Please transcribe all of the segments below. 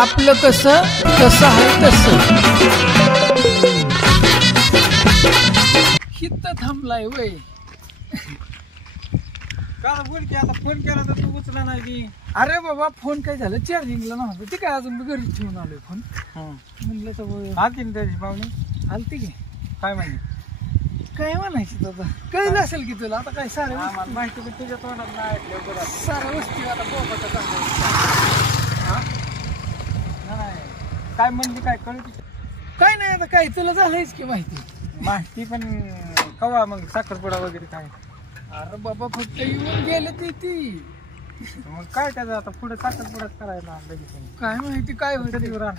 आपलं कसं कसं आहे तसं हित थांबलाय वय का बोल की आता फोन केला तर तू उचला नाही की. अरे बाबा फोन काय झालं चार्जिंगला नव्हतं ते काय अजून मी घरी ठेवून आलोय फोन म्हणलं तर आलती ना त्याची पाहुणे आलती की काय माहिती काय म्हणायचं आता कळलं असेल की तुला आता काय सारे आम्हाला माहिती पण तुझ्या तोंडात नाही ऐकलं बरं. साऱ्या वस्ती आता पोपटात नाही काय म्हणली काय कळली काय नाही आता काय तुला झालंयच की माहिती पण कवा मग साखरपुडा वगैरे काय. अरे बाबा फक्त येऊन गेले ती मग काय त्याचं आता पुढे साखरपुडाच करायला लगेच काय माहिती काय होईल कधी राहणार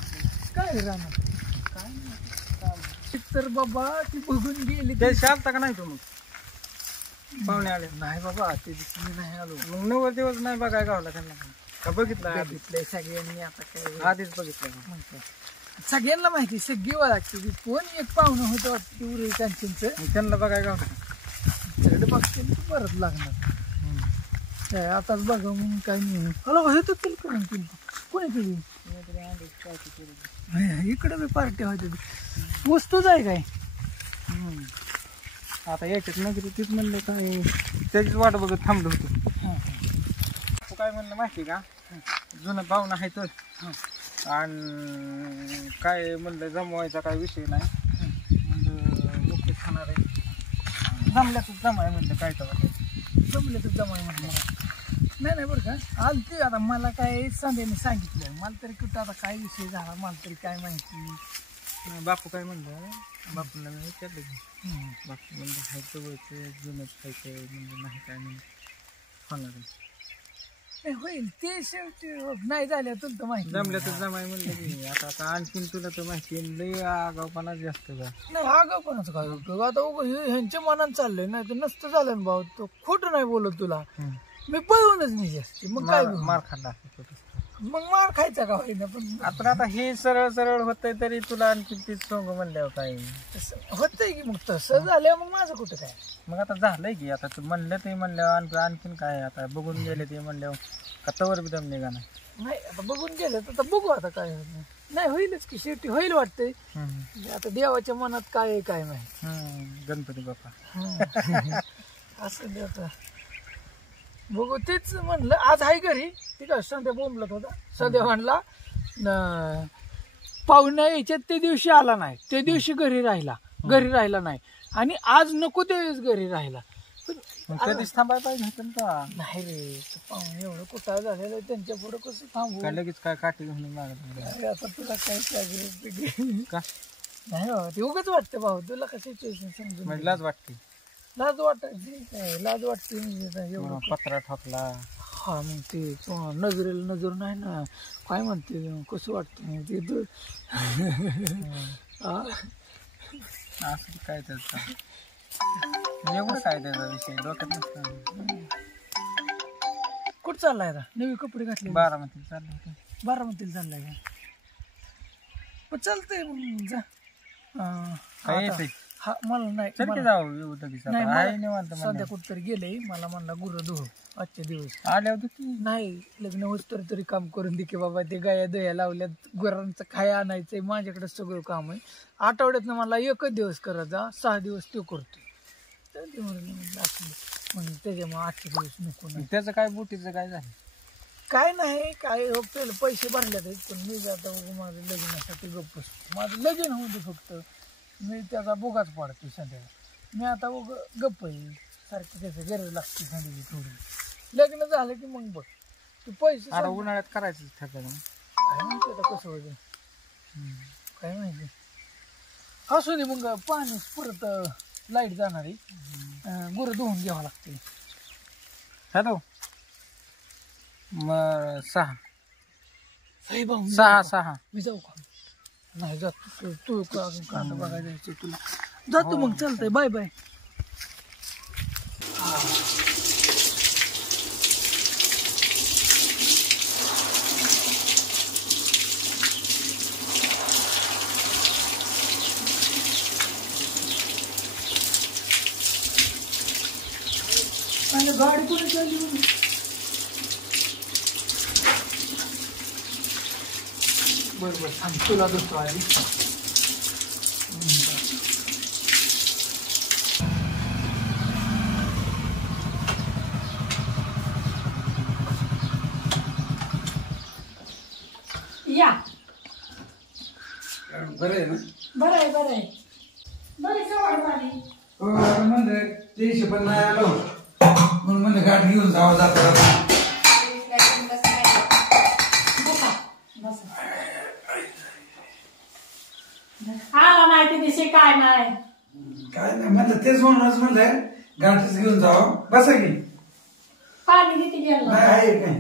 काय राहणार काय नाही तर बाबा ती बघून गेली ते शालता का नाही तू मग पाहुणे आले नाही बाबा ते मी नाही आलो मग 9 दिवस नाही बघाय गावला त्यांना का बघितलं बघितलंय सगळ्यांनी आता काय आधीच बघितलं सगळ्यांना माहिती सगळी ओळखते कोण एक पाहुणं होतं वाटतं उरळी कांचनचं त्यांना बघाय गावला सगळं बघते परत लागणार काय आताच बघा म्हणून काय नाही हॅलो होतं केलं करून केली कोणी केली इकडे बी पार्टी होते वस्तूच आहे काय आता याच्यात नगरी तीच म्हणलं काय त्याचीच वाट बघत थांबलो होतो. तू काय म्हणलं माहिती का जुनं पाहुणं आहे तर आणि काय म्हणलं जमवायचा काय विषय नाही म्हणलं मुख्य खाणार आहे जमल्यातच जमाय म्हणलं काय तर जमल्यातच जमाय म्हटलं नाही बरं का आलती आता मला काय संध्याने सांगितलं मला तरी कुठं आता काय विषय झाला मला तरी काय माहिती बापू काय म्हणलं बापूला मी विचारलं की बापू म्हणलं खायचं वयचं जुनंच खायचं म्हणलं नाही काय म्हणलं होणार नाही होईल ते शेवटी नाही झालं तुला तर माहिती जमल्यातच जमाय म्हणलं की आता आणखीन तुला तर माहिती लय आगावपणा जास्त का नाही आगाव कोणाचं काय उपयोग आता ह्यांच्या मनात चाललंय नाही तर नसतं झालं ना भाऊ तो खोटं नाही बोलत तुला मी पळवूनच नाही जास्त मग काय मार खाल्ला मग मार खायचा का होईना पण आता हे सरळ सरळ होतंय तरी तुला आणखी तीच सोंग म्हणल्यावर काय होतंय की मग तसं झालं मग माझं कुठं काय मग आता झालंय की आता तू म्हणलं ते म्हणल्यावर आणखीन काय आता बघून गेले ते म्हणल्यावर का तवर बी दम निघा नाही आता बघून गेलं तर बघू आता काय नाही होईलच की शेवटी होईल वाटतंय आता देवाच्या मनात काय आहे काय माहिती गणपती बाप्पा असं आता बघू तेच म्हणलं आज आहे घरी ठीक आहे संध्या बोंबलत होता सध्या म्हणला पाहुण्या यायच्यात ते दिवशी आला नाही ते दिवशी घरी राहिला नाही आणि आज नको त्यावेळेस घरी राहिला कधीच थांबायला पाहिजे होतं का नाही रे पाहुणे एवढं कुठं झालेलं त्यांच्या पुढे कसं थांबू लगेच काय काठी घेऊन मागत आता तुला काय का नाही बाबा ते उगाच वाटतं भाऊ तुला कसं समजून लाज वाटते लाज वाटायची लाज वाटते एवढं पत्रा ठोकला हा मग ते नजरेला नजर नाही ना काय म्हणते कसं वाटतं ते असं काय त्याचा एवढंच आहे त्याचा विषय डोक्यात नसतं. कुठं चाललाय आता नवी कपडे घातले बारामतीला चाललं होतं. बारामतीला चाललाय का पण चालतंय मग जा काय येते हा मला नाही जाऊ सध्या कुठतरी गेले मला म्हणला गुरु धुव आजच्या दिवस आल्या होती नाही लग्न होतं तरी काम करून दे की बाबा ते गाया दह्या लावल्यात गुरांचं खाया आणायचंय माझ्याकडे सगळं काम आहे आठवड्यातनं मला एकच दिवस करायचा 6 दिवस तो करतोय तर मग त्याच्यामुळे 8 दिवस नको नाही त्याचं काय बोटीचं काय झालं काय नाही काय पहिलं पैसे भरल्यात पण मी जाता माझं लग्नासाठी गप्प माझं लगीन होऊ दे फक्त मी त्याचा बोगाच पाडतो संध्याकाळी मी आता गप्प आहे सारखी त्याचं गरज लागते संध्याकाळी थोडी लग्न झालं की मग बघ तू पैसे उन्हाळ्यात करायचं ठरलं काय माहिती आता कसं होतं काय माहिती असू दे मग पाणी परत लाईट जाणार आहे गुरं धुवून घ्यावं लागते हॅलो मग 6 मी जाऊ का नाही जात तू कांदा बघायला जायचं तुला जातो मग चालतंय बाय बाय गाडी कोणी चालली बरोबर थांब तुला धुतो आधी. या बरं आहे ना. बरं आहे बरं आहे. बरी सवड झाली. हो म्हणलं ते पण नाही आलो म्हणून म्हणलं गाठ घेऊन जावं जाता बसा बसा. आला नाही ते दिवशी काय नाही. काय नाही म्हणलं तेच म्हणूनच म्हणलं गाठीच घेऊन जावं. बसा की. पाणी किती गेलं. नाही आहे काय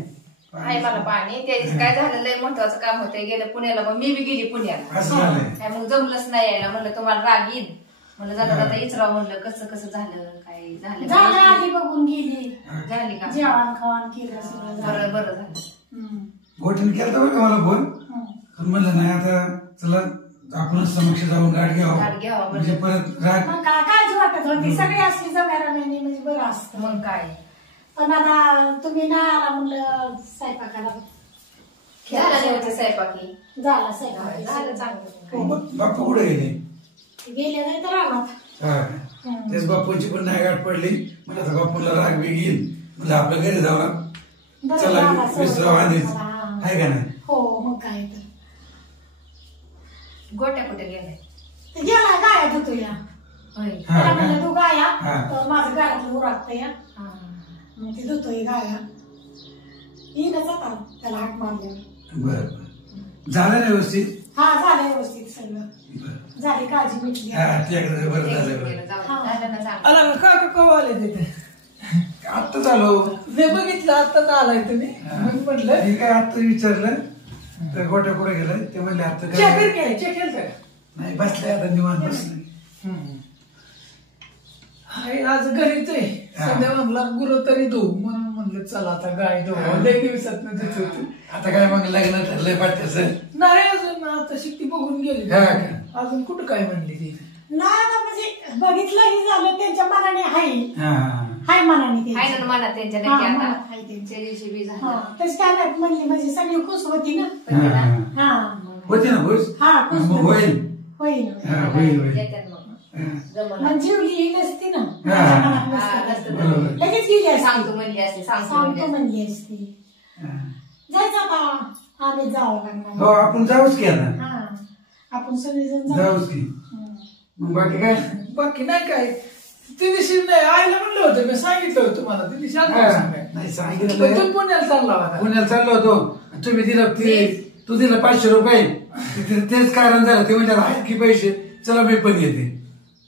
आहे मला पाणी. त्या दिवशी काय झालं लय महत्वाचं काम होतं गेलं पुण्याला. मग मी बी गेली पुण्याला. असं झालंय. काय मग जमलंच नाही यायला. म्हणलं तुम्हाला राग येईल म्हणलं जाता जाता इचराव म्हणलं कसं कसं झालं काय झालं झालं. आधी बघून गेली. झाली का जेवण खावण केलं सगळं झालं. बरं बरं झालं. गोठीने केलं बरं का मला फोन. पण म्हणलं नाही आता चला आपणच समक्ष जाऊन गाठ घ्यावं गाठ घ्यावं म्हणजे परत राग. मग काय काळजी वाटत होती. सगळी असली जगायला नाही म्हणजे बरं असतं. मग काय पण आता तुम्ही नाही आला म्हणलं स्वयंपाकाला झालं नाही होते स्वयंपाकी. झाला स्वयंपाक झालं चांगलं. बाप्पा कुठे गेले. गेले नाही तर राहणार. हा तेच बापूंची पण नाही गाठ पडली. म्हणलं आता बापूला राग बी घेईल म्हणलं आपल्या घरी जावं चला विसराव आधीच आहे का नाही. हो मग काय तर गोट्या कुठे गेले. ते गेला गाया धुतो या. होय. हा त्याला का? म्हणलं तू गाया हा. तर माझं घरातलं उरकतं या. हा. मग ती धुतोय गाया. येईनच आता त्याला हाक मारल्यावर. बरं बरं झालं ना व्यवस्थित. हा झालं व्यवस्थित सगळं. बरं झाली काळजी मिटली. हा ते एकदा बरं झालं बरं. गेलं, जाऊ दे. झालं ना चांगलं. आला का कवा आले तिथे. आत्ता झालो. मी बघितलं आत्ताच आलाय तुम्ही. मग म्हटलं मी काय आत्ता विचारलं तर गोट्या कुठे गेलाय ते म्हणले आता चेक काय केलं चेक केलं का. नाही बसले आता निवांत बसले. हाय, आज घरीच आहे. हा. सध्या म्हणला गुरु तरी धुऊ म्हणून म्हणलं चला आता गाय धुऊ. लय दिवसात देत होती. आता काय मग लग्न ठरलंय पाठ्याचं. नाही अजून आता शिकती बघून गेली. हा का? अजून कुठं काय म्हणली ती. नाही आता म्हणजे बघितलंही झालं त्यांच्या मनाने हाय. हा हाय मनाने आहे त्यांच्या. ना मनात त्यांच्या हा, नक्की मनात आता. हाय त्यांच्या. त्या दिवशी बी हा, झालं. तशी काय नाही म्हणली म्हणजे सगळी खुश होती ना. पण तिला हा. हा होती ना खुश. हा खुश मग होती. होईल. होईल. हा होईल होईल. येत्यात मग. हा. जमलं. मग जीवली ही नसती ना. हा. माझ्या मनात हा, नसतं. नसतं. बरोबर. लगेच गेली असती. सांगतो म्हणली असते सांगतो सांगतो म्हणली असते. म्हणली असती. हा. जायचं आता आम्ही जावं हो लागणार. आपण जाऊच की आता. हा आपण सगळेजण जाऊ. जाऊच की. मग बाकी काय. बाकी नाही काय. ती दिवशी नाही आईला म्हणलं होतं मी सांगितलं होतं तुम्हाला ती दिवशी आलं हा. सांगाय. नाही पण सांगितलं तू पुण्याला चालला होता. पुण्याला चाललो होतो तुम्ही दिलं तू दिलं 500 रुपये तेच कारण झालं. ते म्हणजे आहेत की पैसे चला मी पण येते.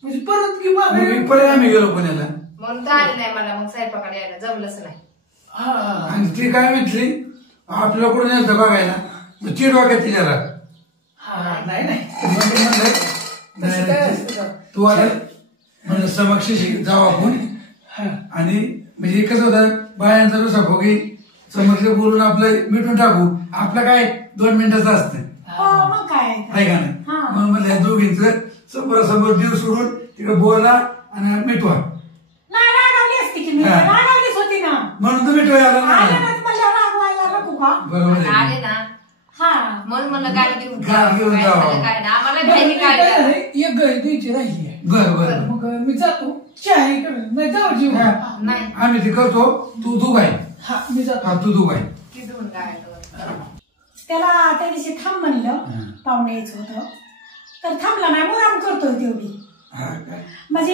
म्हणजे परत की मग मागे. मी परत आम्ही गेलो पुण्याला. म्हणून तर आली नाही मला मग स्वयंपाकाला यायला जमलंच नाही. हा आणि ती काय म्हटली आपल्याला कुठे नेलं बघायला मग ती डोक्यात तिच्या राग. हा नाही नाही म्हणून म्हणलं तसं काय असतं का? तू आता म्हणलं समक्ष जाऊ आपण. हा. आणि म्हणजे कसं होतं बायांचा रुसा भोगी समक्ष बोलून आपलं मिटून टाकू. आपलं काय 2 मिनिटाचं असतं हो मग काय आहे का नाही. हा. मग म्हणलं ह्या दोघींचं समोरासमोर जीव सोडून तिकडे बोला आणि मिटवा. नाही रागावली असती की मी. हा. रागावलीच होती ना. म्हणून तुम्ही मिटवायला आले नाही. ना मला रागवायला नको का. बरोबर आता आहे. आले ना हा म्हणून म्हणलं गाडी घेऊन गाडी घेऊन काय जावं. झालं, काय नाही आम्हाला बरं, घ्यायची मी काय काय नाही. आहे, एक गाय द्यायची राहिली आहे. बरं बरं मग मी जातो चहा हे करेन. नाही जाऊ जीव. हा. नाही आम्ही ते करतो तू तू काय. हा मी जातो. हा तू काय. किती गायला त्याला त्या दिवशी थांब म्हणलं पाहुणे यायचं होतं तर थांबला नाही मुराम करतोय तेवढी. हा काय म्हणजे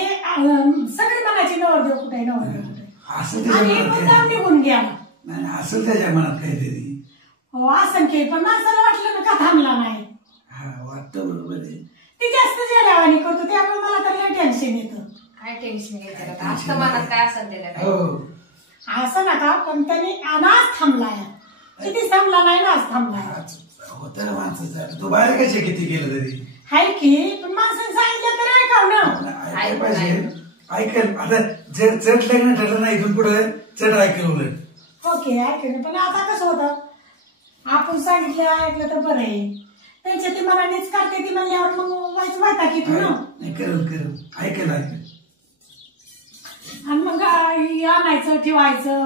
सगळी मनाची नवरदेव कुठे नवरदेव कुठे. असं त्याच्या आणि मनात मुद्दाम काय. निघून गेला. नाही नाही, असं त्याच्या मनात काहीतरी. हो असं की पण माणसाला वाटलं ना का थांबला नाही. हा वाटतं बरोबर आहे. ती जास्त जेरावानी करतो त्यामुळे मला तर लय टेन्शन येतं. काय टेन्शन घ्यायचं आता असतं मनात काय असेल त्याला काय. हो असं नका पण त्याने आज थांबलाय. किती थांबला नाही ना आज थांबलाय. होतं ना माणसाचं. तू बाहेर कशी किती केलं तरी हाय की पण माणसाने सांगितलं तर ऐकाव ना. ऐकायला पाहिजे. ऐकेल आता चट लग्न ठरलं नाही इथून पुढे चट ऐकेल उलट. ओके ऐकलं पण आता कसं होतं आपण सांगितलं ऐकलं तर बरं आहे. त्यांच्या ती मनानेच करते ती म्हणल्यावर मग व्हायचं वाटा की तू ना. नाही करेल ऐकेल ऐकेल. आणि मग आणायचं ठेवायचं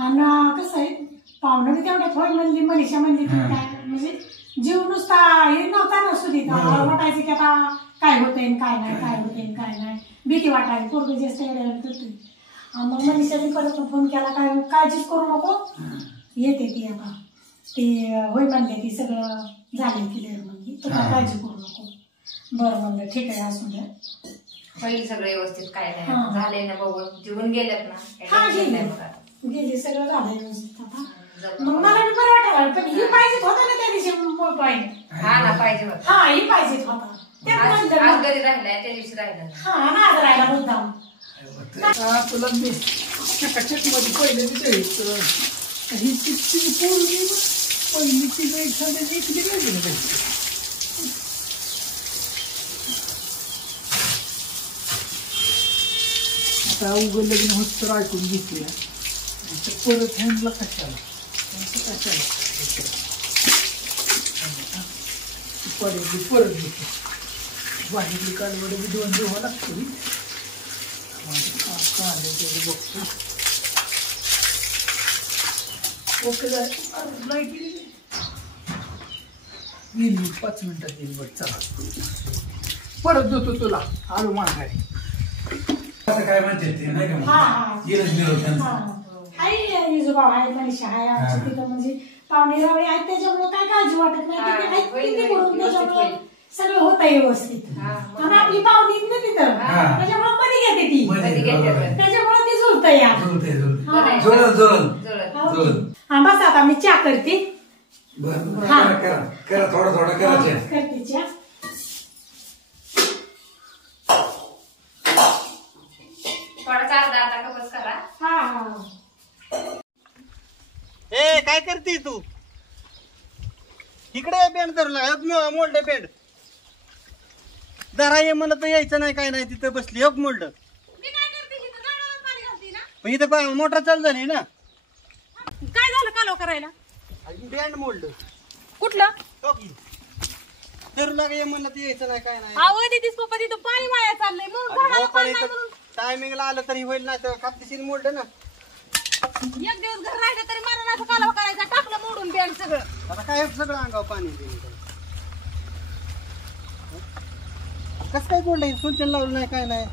आणि कसं आहे पाहुणं बी तेवढ्यात होय म्हणली, मनीषा म्हणली ती काय म्हणजे जीव नुसता हे नव्हता ना सुधीत वाटायचं की आता काय होतंय काय नाही, काय होतंय काय नाही, भीती वाटायची पोरग जास्त मग मनीषाने परत फोन केला, काय काळजीच करू नको, येते ती आता ते होय म्हणले, ती सगळं झालंय क्लिअर म्हणजे तुला काळजी करू नको. बरं म्हणलं ठीक आहे असू द्या, होईल सगळं व्यवस्थित, काय नाही झालंय ना बघून जीवन गेल्यात ना. हा गेली सगळं झालंय व्यवस्थित आता. मग मला बी बरं वाटायला, पण ही पाहिजेच होता ना त्या दिवशी पॉईंट. हा ना पाहिजे होता, हा ही पाहिजेच होता. आज घरी राहिलाय त्या दिवशी राहिला. हा आज राहिला मुद्दाम. तुला मी चकाचक मध्ये पहिले विचारायचं ही तिची पोरगी पहिली तिला एखाद्या इकली पाहिजे ना. आता उघड लग्न होत तर ऐकून घेतली परत हँडला कशाला परत घेतो बाहेरली कालवड बी दोन देवा लागतो. बघतो ओके लाईट गेली 5 मिनिटात येईल. बघ चला परत देतो तुला आलो माघारी. असं काय म्हणते ते नाही का गेलंच गेलो त्यांचं. हाय इजूभाऊ हाय, मनीषा हाय, आमची तिथं म्हणजे पाहुणे रावळे आहेत त्याच्यामुळे काय काळजी वाटत नाही. त्याच्यामुळे सगळं होतं व्यवस्थित आणि आपली पाहुणी ना तिथं त्याच्यामुळे मनी घेते ती, त्याच्यामुळे ती जुळत या बस. आता मी चहा करते. करा थोडा थोडा करायचं करते चहा. ए काय करते तू इकडे? पेंट धरला मोल्ड पेंट धरा ये, मला तर यायचं नाही काय नाही, तिथं बसली एक मोल्ड. इथं मोटर चालू झाली ना. काय झालं कालव करायला? बँड मोल्ड कुठलं धरू लागा ये, म्हणलं तर यायचं नाही काय नाही. आवड येतेस पप्पा, तिथं पाणी वाया चाललंय म्हणून घराला पाणी नाही म्हणून. टायमिंगला आलं तरी होईल ना, तर खापतीशील मोल्ड ना. एक दिवस घर राहिलं तरी मला नाही कालव करायचा, टाकलं मोडून बँड सगळं. आता काय सगळं अंगावर पाणी कसं काय बोललंय, सुलचन लावलं नाही काय नाही.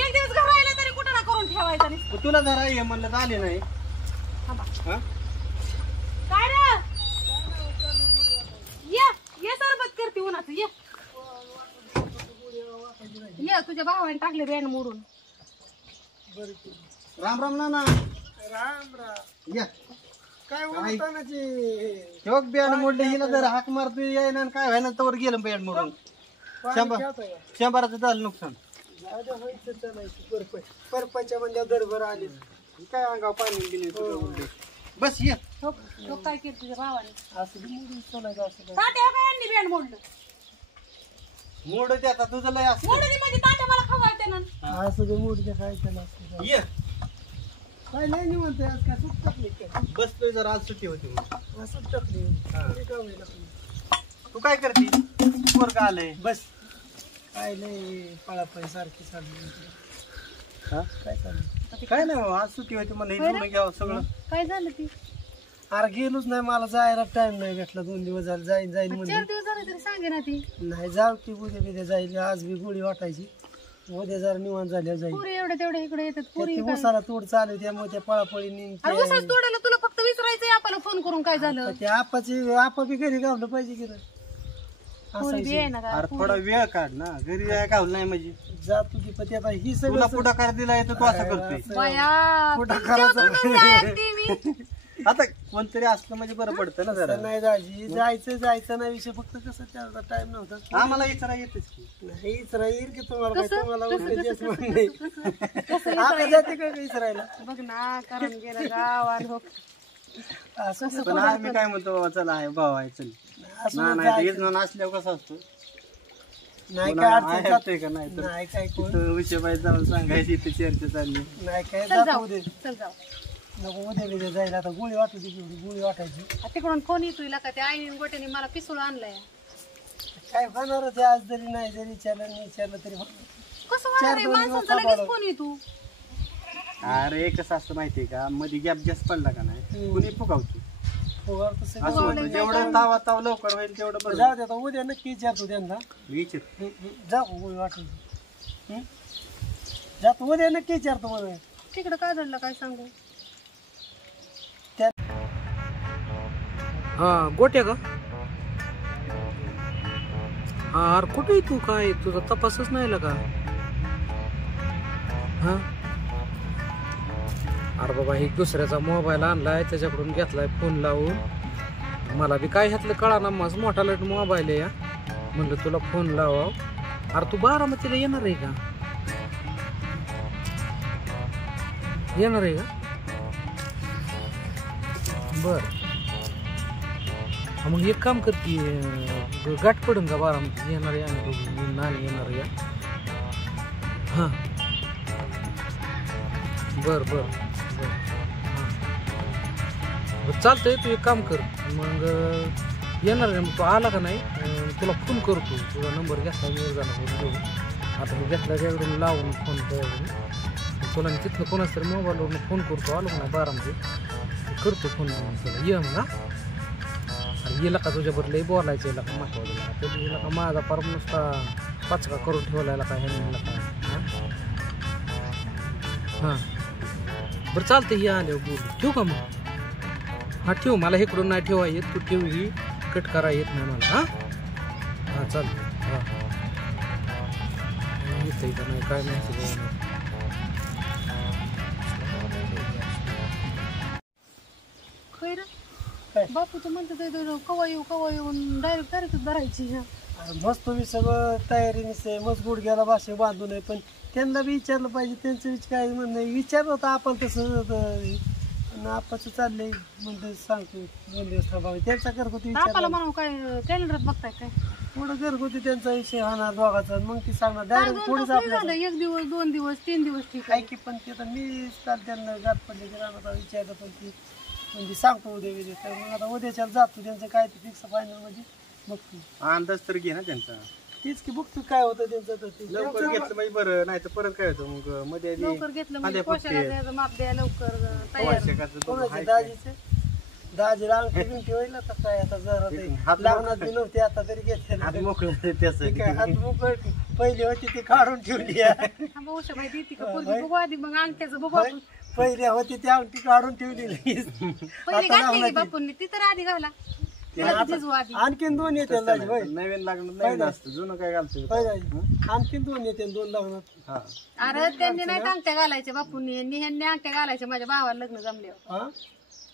एक दिवस घर राहिलं तरी कुठं ना करून ठेवायचा नाही. तुला जरा ये म्हणलं तर आले नाही. काय रे ये सरबत करते उन्हाचं, ये तुझ्या भावाने टाकले बँड मोडून. राम राम नाना. राम राम. या काय बँड मोडले, हिला जर हाक मारतो यायना काय व्हायना तवर गेलं बँड मोडून. 100 झालं नुकसान. परपाच्या म्हणजे दरभर आले काय अंगावर पाणी गेले. बस ये. काय केलं तुझ्या भावाने? असं मोडून चालायचं असं तात्या काय यांनी बँड मोडलं? मोड ते आता तुझं लय असं मोडून म्हणजे तात्या मला खवळते ना. असं ते मोडते काय त्याला ये. काय नाही निवंत आज काय सुट टाकली काय बसतोय जरा, आज सुट्टी होती म्हणून. सुट टाकली. तू काय करते? पोरगं आलंय बस. काय नाही पळापळी सारखी चालली. काय चाललं? काय नाही बाबा, आज सुट्टी होती म्हणून घ्यावं सगळं. काय झालं ती? अरे गेलोच नाही, मला जायला टाइम नाही भेटला. 2 दिवस झाले जाईन 4 म्हणजे दिवस झाले तरी सांगे ना ती. नाही जाऊ की उद्या बिद्या जाईल. आज बी गोळी वाटायची, उद्या जरा निवांत झाल्या जाईल. पुरी एवढे तेवढे इकडे येतात पुरी. उसाला तोड चालू त्यामुळे त्या पळापळी उसाच तोडायला तुला फक्त विचारायचंय आपल्याला फोन करून काय झालं. ते आपा बी घरी गावलं पाहिजे की नाही. पुरी बी आहे ना का? अरे थोडा वेळ काढ ना, घरी गावलं नाही म्हणजे जा तुझी पती आता ही तुला सगळं पुढाकार दिला येतो तू असं करतोय. बाया, पुढाकाराचं तुमच्या ऐकते मी. आता कोणतरी असलं म्हणजे बरं पडतं ना जरा. नाही दाजी जायचं नाही विषय, फक्त कसं त्याचा टाइम नव्हता. आम्हाला विचारा येतेच की. नाहीच राहील की तुम्हाला उठायचीच म्हणणे. आता जाते का विचारायला? बघ ना, कारण गेलं गाव आणि हो. असं पण आम्ही काय म्हणतो बाबा, चला आहे भाव आहे चल ना. नाही हेच म्हणून असल्यावर कसं असतो, नाही काय अडचण जातोय का नाही तर नाही काय कोण विषय बाई जाऊन सांगायची इथे चर्चा चालली. नाही काय चल जाऊ दे. चल जाऊ. नको उद्या बिद्या जायला. आता गोळी वाटायची गोळी वाटायची. तिकडून फोन येतोय का त्या आईने गोट्याने मला पिसूळ आणलाय. काय होणार होते आज जरी नाही जरी विचारलं तरी कसं होणार आहे? माणसांचा लगेच फोन येतो. अरे कसं असतं माहितीये का, मध्ये गॅप जास्त पडला का नाही कुणी फुगावतो फुगार तसं असं होतं. जेवढं तावा ताव लवकर होईल तेवढं बरं. जाऊ दे आता उद्या नक्की विचारतो त्यांना विचार जाऊ वाटलं जातो उद्या नक्की विचारतो मला तिकडं काय झालं काय सांगू. हा गोट्या का हा अरे कुठे तू काय तुझा तपासच नाही का हा अरे बाबा ही दुसऱ्याचा मोबाईल आणलाय त्याच्याकडून घेतलाय फोन लावून मला बी काय ह्यातलं कळा ना माझा मोठा लट मोबाईल आहे या म्हणलं तुला फोन लावा. अरे तू बारामतीला येणार आहे का येणार आहे का बर मग एक काम कर की गाठ पडून का बारामती येणार आहे आणि दोघी नानी येणार आहे हां बर बर बर हां चालतंय तू एक काम कर मग येणार आहे मग तू आला का नाही तुला फोन करतो तुझा नंबर घेतला मी झाला आता मी घेतला त्याकडून लावून फोन तुला मी तिथनं कोणाच तरी मोबाईलवरून फोन करतो आलो का नाही बारामती करतो फोन तुला ये मग अरे येला का तुझ्याबरोबर लई बोलायचं येला का महत्वाचं ते येला का माझा परत नुसता पाचका करून ठेवलायला का ह्याला का हां बरं चालतं हे आले बोल ठेवू का मग हां ठेव मला इकडून नाही ठेवा येत तू ठेव ही कट करा येत नाही मला हां हां चालतं हां येतं का नाही काय नाही खैर बापू तर म्हणतात कवा येऊन डायरेक्ट धरायची. मस्त तुम्ही सगळं तयारीने मस्त गुडघ्याला भाषे बांधून आहे पण त्यांना बी विचारलं पाहिजे त्यांचं काय म्हणणं विचारलं होतं आपण तसं आपाचं चाललंय म्हणते सांगतो 2 दिवस थांबावे त्यांचा घरगुती आपल्याला म्हणून काय कॅलेंडरात बघताय काय थोडं घरगुती त्यांचा विषय होणार दोघाचा मग ती सांगणार डायरेक्ट थोडंच आपल्याला 1 दिवस 2 दिवस 3 दिवस ठीक काय की पण ते आता मी काल त्यांना गाठ पडले की राहणार विचारलं पण ती म्हणजे सांगतो उद्या तर मग आता उद्याच्याला जातो त्यांचं काय ते फिक्स फायनल म्हणजे बघतो अंदाज तर घे ना त्यांचा तेच की बघतो काय होतं त्यांचं तर ते लवकर घेतलं म्हणजे बरं नाही तर परत काय होतं मग मध्ये आधी लवकर घेतलं म्हणजे पोशाला द्यायचं माप द्या लवकर तयार. वर्षाकाचं बघू कोणाचे हाय दाजीचे दाजीला अंगठी बिंठी होईल आता काय आता जरा लागणार बी नव्हती आता तरी घेतले हात मोकळं त्याचं काय हात मोकळ पहिली होती ती काढून ठेवली आहे. थांबा उषा माहिती ती का पोरगी बघू आधी मग अंगठ्याचं बघू आपण. पहिली होती ती अंगठी काढून ठेवली लगेच. पहिली घातली बापूंनी ती तर आधी घाला तिला झिजवू आधी. आणखीन 2 येते दाजी होय नवीन लागणार नवीन असतं जुनं काय घालतो होय दाजी आणखीन 2 येते 2 लागणार हा अरे त्यांनी नाही अंगठ्या घालायच्या बापूंनी ह्यांनी अंगठ्या घालायच्या माझ्या भावाला लग्न जमल्यावर. हा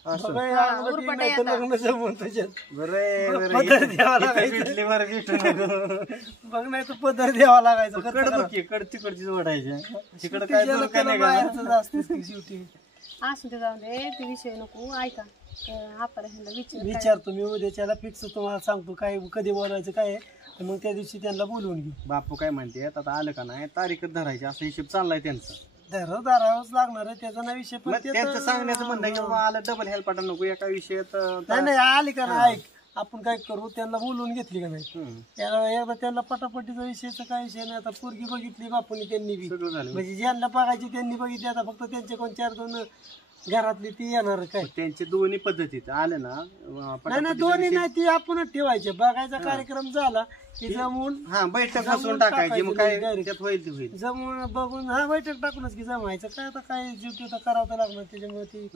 असं बघा, या अंगठी नाही तर लग्न जमून त्याच्यात बरं पदर द्यावा लागायचं भेटली बरं भेटून बघ नाही तर पदर द्यावा लागायचं कड बघ कड तिकडचीच ओढायच्या तिकडं काय दूर काय नाही का बाहेरच असतेच की शेवटी असू दे जाऊ दे ते विषय नको ऐका आपल्याला ह्यांना विचारतो मी उद्याच्याला फिक्स तुम्हाला सांगतो काय कधी बोलायचं काय आहे मग त्या दिवशी त्यांना बोलवून घेऊ बापू काय म्हणते आता आलं का नाही तारीखच धरायची असा हिशोब चाललाय त्यांचा धरावंच लागणार आहे त्याचा ना विषय पण मग त्यांचं सांगण्याचं म्हणणं आहे की बाबा आलं डबल हेल्प पाठवू नको एका विषयात नाही आली का नाही ऐक आपण काय करू त्यांना बोलवून घेतली का नाही एकदा त्यांना पटापटीचा विषयचा काय विषय नाही आता पोरगी बघितली बापूनी त्यांनी बी सगळं झालं म्हणजे ज्यांना बघायची त्यांनी बघितली आता फक्त त्यांचे 4-2 घरातली ती येणार काय त्यांचे दोन्ही पद्धतीत आले ना नाही दोन्ही नाही ती आपणच ठेवायचे बघायचा कार्यक्रम झाला की जमून हा बैठक बसून टाकायची मग काय त्यात होईल ते होईल जमून बघून हा बैठक टाकूनच की जमायचं काय आता काय जीव तर करावं लागणार त्याच्यामुळे ती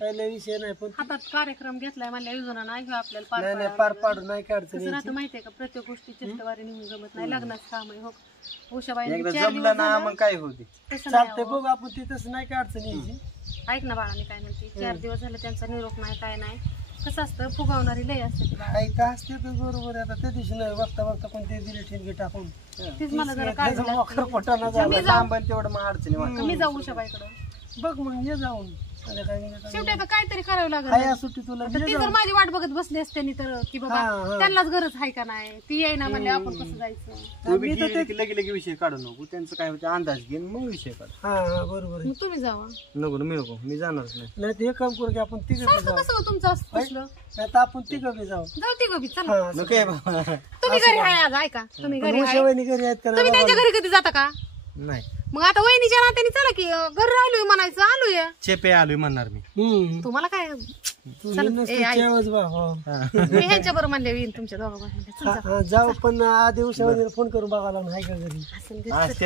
काही लय विषय नाही पण हातात कार्यक्रम घेतलाय म्हणल्या योजना नाही घेऊ आपल्याला नाही नाही पार पाडू नाही काय अडचण कसं राहतं माहितीये का प्रत्येक गोष्टी चिष्टवारी निघून जमत नाही लग्नाचं काम आहे हो उषाबाई एकदा जमलं ना मग काय होते चालतंय बघ आपण ती तसं नाही काय अडचण यायची ऐक ना बाळाने काय म्हणते 4 दिवस झाले त्यांचा निरोप नाही काय नाही कसं असतं फुगावणारी लय असते ती बाळा. काही का असते तर बरोबर आहे आता त्या दिवशी नाही बघता कोणते दिले ठिणगी टाकून तीच मला जरा काळजी लागते. मोकर पोटाना झाला लांबन तेवढं मग अडचणी वाटत मी जाऊ उषाबाईकडं बघ मग ये जाऊन शेवटी आता काहीतरी करावं लागेल काय सुट्टी तुला आता ती जर माझी वाट बघत बसली असते तर की बाबा त्यांनाच गरज आहे का नाही ती येईना म्हणले आपण कसं जायचं तू बी गेली की लगे विषय काढू नको त्यांचं काय होते अंदाज घेऊन मग विषय काढ हा बरोबर आहे मग तुम्ही जावा नको मी नको मी जाणारच नाही नाही ते काम करू की आपण तिघं बी जाऊ कसं तुमचं असं असलं नाही तर आपण तिघं बी जाऊ जाऊ ती गबी चला हा नको आहे बाबा तुम्ही घरी आहे आज ऐका तुम्ही घरी आहे वहिनी घरी आहेत का तुम्ही त्यांच्या घरी कधी जाता का नाही मग आता वहिनीच्या नात्याने चला की घर राहिलोय म्हणायचं आलोय चेपे आलोय म्हणणार मी तुम्हाला काय मी ह्यांच्या बरोबर म्हणले येईन तुमच्या दोघांमध्ये जाऊ पण आधी उशावर फोन करून बघावं लागणार आहे का घरी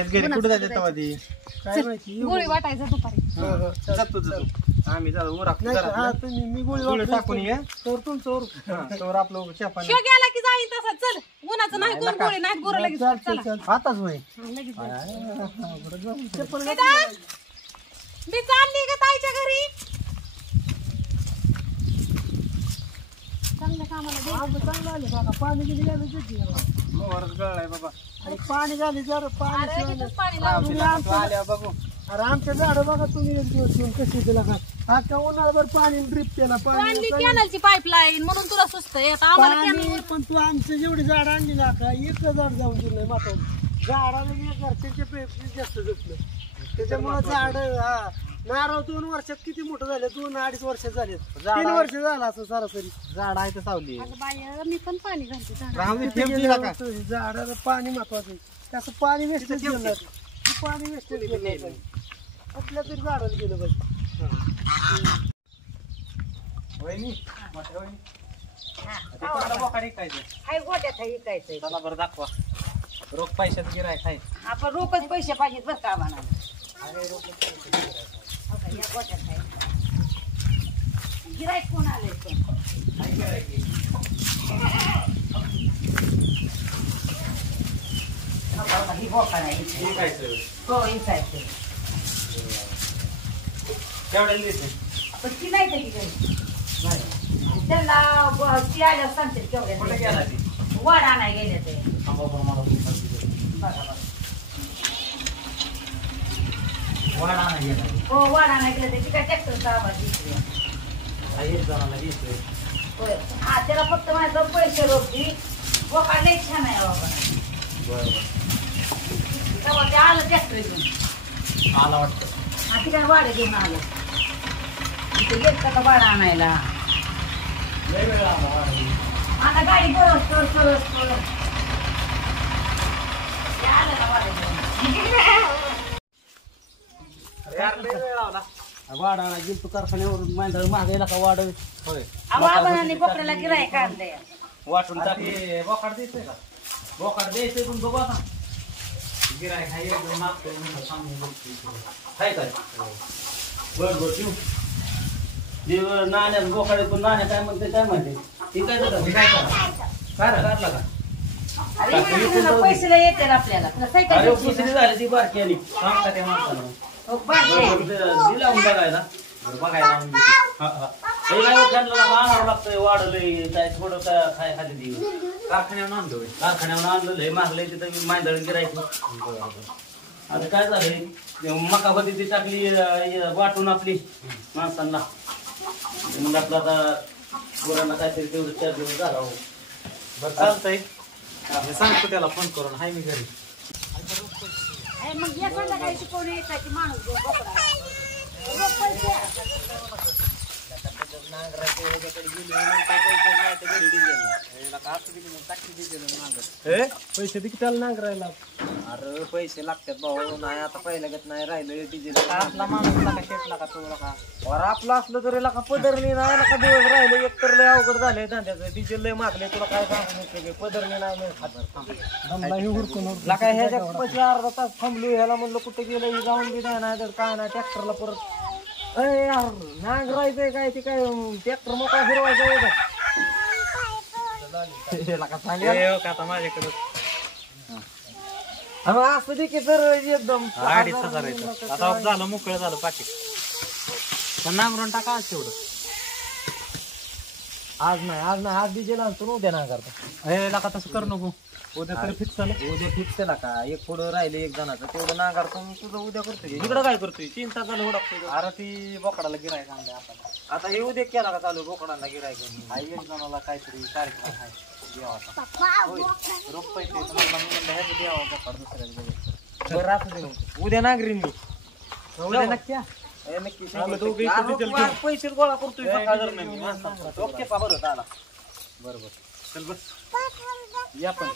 घरी कुठे जायचं तेव्हा ती काय माहिती गोळी वाटायचं दुपारी जातो आम्ही मी गोळी टाकून ये तर तुमचं आपलं चहा शिव गेला की जाईल तसं चल उन्हाचं नाही कोण गोळी नाही गोरं लगेच चला. आताच होय लगेच मी चालली ग ताईच्या घरी चांगल्या कामाला चांगलं आले बघा पाणी किती घालायचं गळलाय बाबा पाणी घाली जर पाणी पाणी लावून आल्या बघू अरे आमच्या झाडं बघा तुम्ही एक दिवस येऊन कशी दिला का आता उन्हाळ्याभर पाणी ड्रिप केला आणली कॅनलची पाईपलाईन म्हणून तुला सुस्त आहे आता आम्हाला पाणी पण तू आमचं जेवढी झाड आणली ना का एक झाड जाऊन दिलं माता झाडाला एक घरच्यांच्या पेक्षा जास्त जपलं त्याच्यामुळे झाड हा नारळ 2 वर्षात किती मोठं झाले 2-2.5 वर्ष झाले 3 वर्ष झालं असं सरासरी झाड आहे तर सावली अगं बाई मी पण पाणी घालते झाडाला. झाडाला पाणी महत्वाचं त्याचं पाणी वेस्टेज गेलं नाही. पाणी वेस्टेज गेलं नाही. कुठल्या तरी झाडाला गेलं पाहिजे चला बरं दाखवा रोख पैशात गिरायक आहे आपण रोकच पैसे पाहिजेत बरं का आम्हाला गिराईक कोण आले ही बोका नाही हो इसायचं केवढ्याला देते पण ती नाही त्याची काही त्यांना ती आल्यावर सांगते कुठे गेला ती वाडा नाही गेले ते वाडा नाही गेला हो वाडा नाही गेले ते काय ट्रॅक्टरचा आवाज दिसतोय. एक जणाला घेतोय होय हा त्याला फक्त माझं पैसे रोखली बोका लई छान आहे बाबा तेव्हा ते आलं ट्रॅक्टर घेऊन आला वाटतं हा ठिकाणी वाडे घेऊन आलं तिथे येत का वाडा आणायला लय वेळ आला वाडा आता गाडी बरस कर आलं ना वाडे घेऊन वाडा गेलो कारखान्यावरून मांडळ मागायला का वाढ होय आबाबांनी बोकड्याला गिराईक आणलंय वाटून टाकले बोकाड द्यायचंय का बोकाड द्यायचंय पण बघू आता गिरायक आहे एकदम मागतोय म्हणून सांगून काय काय बरं ठेवू देव नाण्यात बोकाड पण नाण्या काय म्हणते काय म्हणते ती काय करतात काय काढला का अरे पैसे येते आपल्याला तुला अरे सायकल दुसरी झाली ती बारकी आली काम का त्या माणसाला दिला बघायला बघायला आणावं लागतंय वाढलंय काय थोडं काय खाली देऊ कारखान्यावर आणलं लय मागलंय तिथं मांदळ गिरायचं आता काय झालंय मका होती ती टाकली वाटून आपली माणसांना मग आपलं आता पोरांना काहीतरी तेवढं 4 दिवस झाला हो चालतंय सांगतो त्याला फोन करून हाय मी घरी मग या संध्याकाळी कोण येतात माणूस घेऊन बोकडा रोख पैसे पैसे किती त्याला नांगरायला अरे पैसे लागतात भाऊ नाही आता पहिल्यागत नाही राहिलं डिझेल आपला माणूस का शेटला का तो का और आपलं असलं तरी का पदरणी नाही ना का दिवस राहिले एक तर लय अवघड झालंय धंद्याचं डिझेल लय मागले तुला काय सांगू पदरणी नाही काय ह्याच्या पैसे अर्धा तास थांबलो ह्याला म्हणलं कुठे गेलं जाऊन बी नाही तर काय नाही ट्रॅक्टरला परत अरे यार नांगरायचंय काय ते काय ट्रॅक्टर मोका फिरवायचं का माझ्याकडे असं दे की तर एकदम 2,500 आता झालं मोकळं झालं पाकिट पण नांगरून टाका आज तेवढं आज नाही आज डिझेल आणतो उद्या नांगरता हे लाका तसं कर नको उद्या तरी फिक्स झालं उद्या फिक्स केला का एक पुढं राहिले एक जणाचं तेवढं नांगरतो तुझं उद्या करतोय इकडं काय करतोय 3 तास झालं हुडकतोय अरे ती बोकडाला गिरायक आणलंय आता हे उद्या केला का चालू बोकडाला गिरायक एक जणाला काहीतरी कार्यक्रम आहे रोख पैसे उद्या नांगरीन मी उद्या नक्की पैसे गोळा करतोय ओके पा बरं आला बरोबर चल बस या पण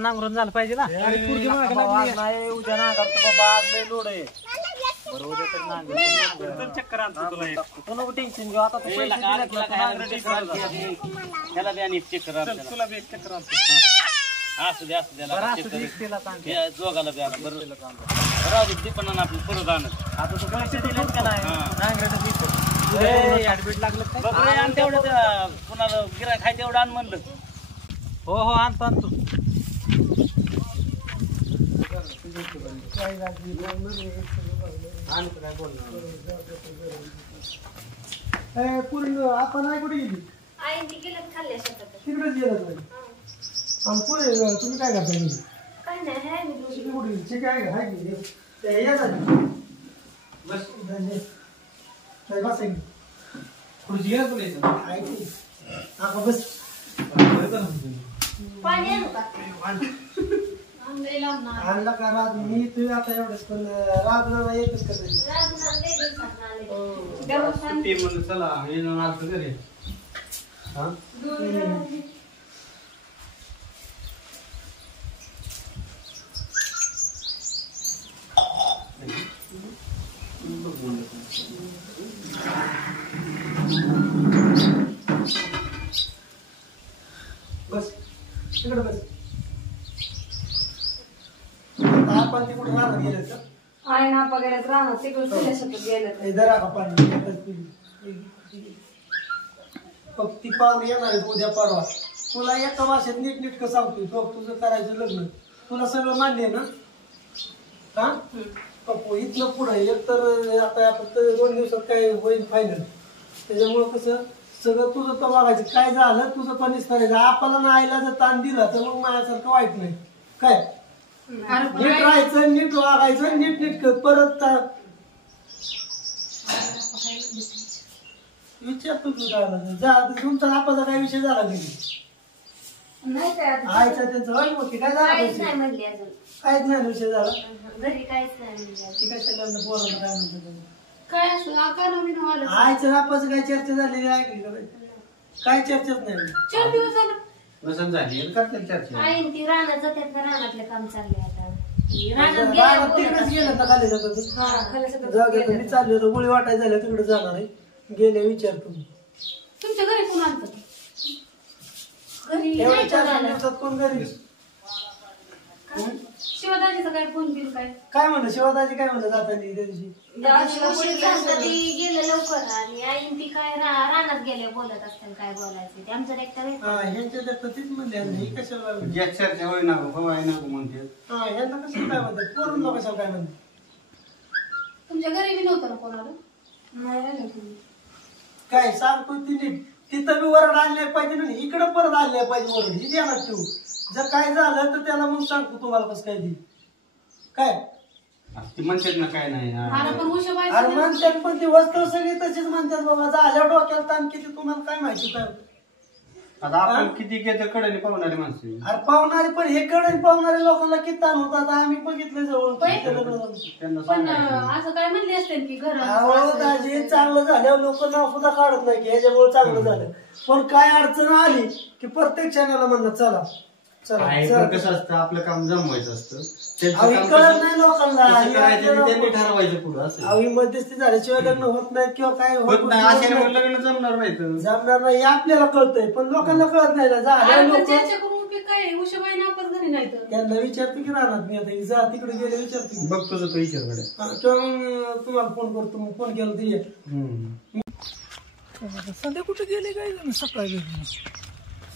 नांगरून झालं पाहिजे ना नाही उद्या नांगरतो बाबा आज लय लोड आहे चक्कर आणतो तुला एक. टेन्शन घेऊ आता त्याला बी आणि चक्कर आणतो तुला बी चक्कर आणतो. असू दे जोगाला बी आणा बरं राहू दे पण आपलं परत आणत आता तू पैसे दिलेत का नाही ऍडमिट लागलं आणि तेवढं कुणाला गिराय खाय तेवढं आण म्हणलं. हो आणतो पूर्ण आपण नाही कुठे गेली तिकडेच गेलं तुम्ही आणि पुढे तुम्ही काय करता गेली कुठे ठीक आहे का बस खुर्ची घ्या तुला बस आणला का राज मी तुम्ही आता एवढंच पण राजला एकच म्हणून चला घरी बस तिकडे बस आपण तिकडे राहणार गेलं तर आहे ना वगैरे राहणार तिकडे तुझ्यासोबत गेलं जरा का पाणी ती पाहुणे येणार आहे उद्या परवा तुला एका भाषेत नीट कसं सांगतोय तो तुझं करायचं लग्न तुला सगळं मान्य आहे ना हा पप्पू इथलं पुढे एक तर आता फक्त 2 दिवसात काय होईल फायनल त्याच्यामुळं कसं सगळं तुझं तर बघायचं काय झालं तुझं पण करायचं आपल्याला नाहीला जर ताण दिला तर मग माझ्यासारखं वाईट नाही काय नीट राहायचं नीट वागायचं नीट परत विचारतो तू जा तुमचा आपाचा काय विषय झाला घरी आयचा त्यांचं होती काय झालं काहीच नाही विषय झाला काय सगळ्यांना बोलावलं काय म्हणतात काय असं काय नवीन व्हायला आयच्या बापाचं काय चर्चा झालेली ऐकली का काय चर्चाच नाही 4 दिवस झालं नसन झाली करतील चर्चा ती रानात जातात ना रानातलं काम चाललंय आता तिकडेच गेलं तर खाली जातो मी चालले होतो गोळी वाटायला झाल्या तिकडे जाणार आहे गेले विचारतो तुमच्या घरी कोण आणतं घरी एवढ्या नाही 4 दिवसात कोण घरी शिवदाजीचं काय फोन बिल काय म्हणलं शिवादाजी काय म्हणलं जाताना त्या दिवशी ती गेलं लवकर आणि आई ती काय रानात गेले बोलत असतात काय बोलायचं ते आमचं एकटं ह्यांच्या तर तीच म्हणले ही कशाला चर्चा होई ना म्हणते ह्यांना कसं काय म्हणतात पोरून कशाला काय म्हणतात तुमच्या घरी बी नव्हतं ना कोणाला काय सांगतो ती नीट तिथं मी वरड आणले पाहिजे ना इकडं परत आणले पाहिजे वरड ही देणार तू जर काय झालं तर त्याला मग सांगतो तुम्हाला कसं काय देईल काय ती म्हणतात ना काय नाही अरे म्हणतात पण ती वस्तू सगळी तशीच म्हणतात बाबा झाल्या डोक्याला ताण किती तुम्हाला काय माहिती काय आता आपण किती घेतो कडेने पावणारी माणसं अरे पावणारे पण हे कडे पावणारे लोकांना किती ताण होतात आम्ही बघितलं जवळ पण असं काय म्हणले असते की घर दाजी चांगलं झाल्यावर लोक नाव सुद्धा काढत नाही की ह्याच्यामुळे चांगलं झालं पण काय अडचण आली की प्रत्येक क्षणाला म्हणणं चला कसं असतं आपलं काम जमवायचं असतं कळत नाही लोकांना त्यांनी ठरवायचं पुढं असं मध्यस्थी झाल्याशिवाय लग्न होत नाही किंवा काय होत नाही अशा लग्न जमणार नाही जमणार नाही आपल्याला कळतंय पण लोकांना कळत नाही चर्चा करून काय उशाबाई नापास घरी नाही तर त्यांना विचारतो की राहणार मी आता जा तिकडे गेले विचारतो बघ तुझं तो विचारकडे किंवा तुम्हाला फोन करतो मग फोन केला तर संध्या कुठे गेले काय सकाळी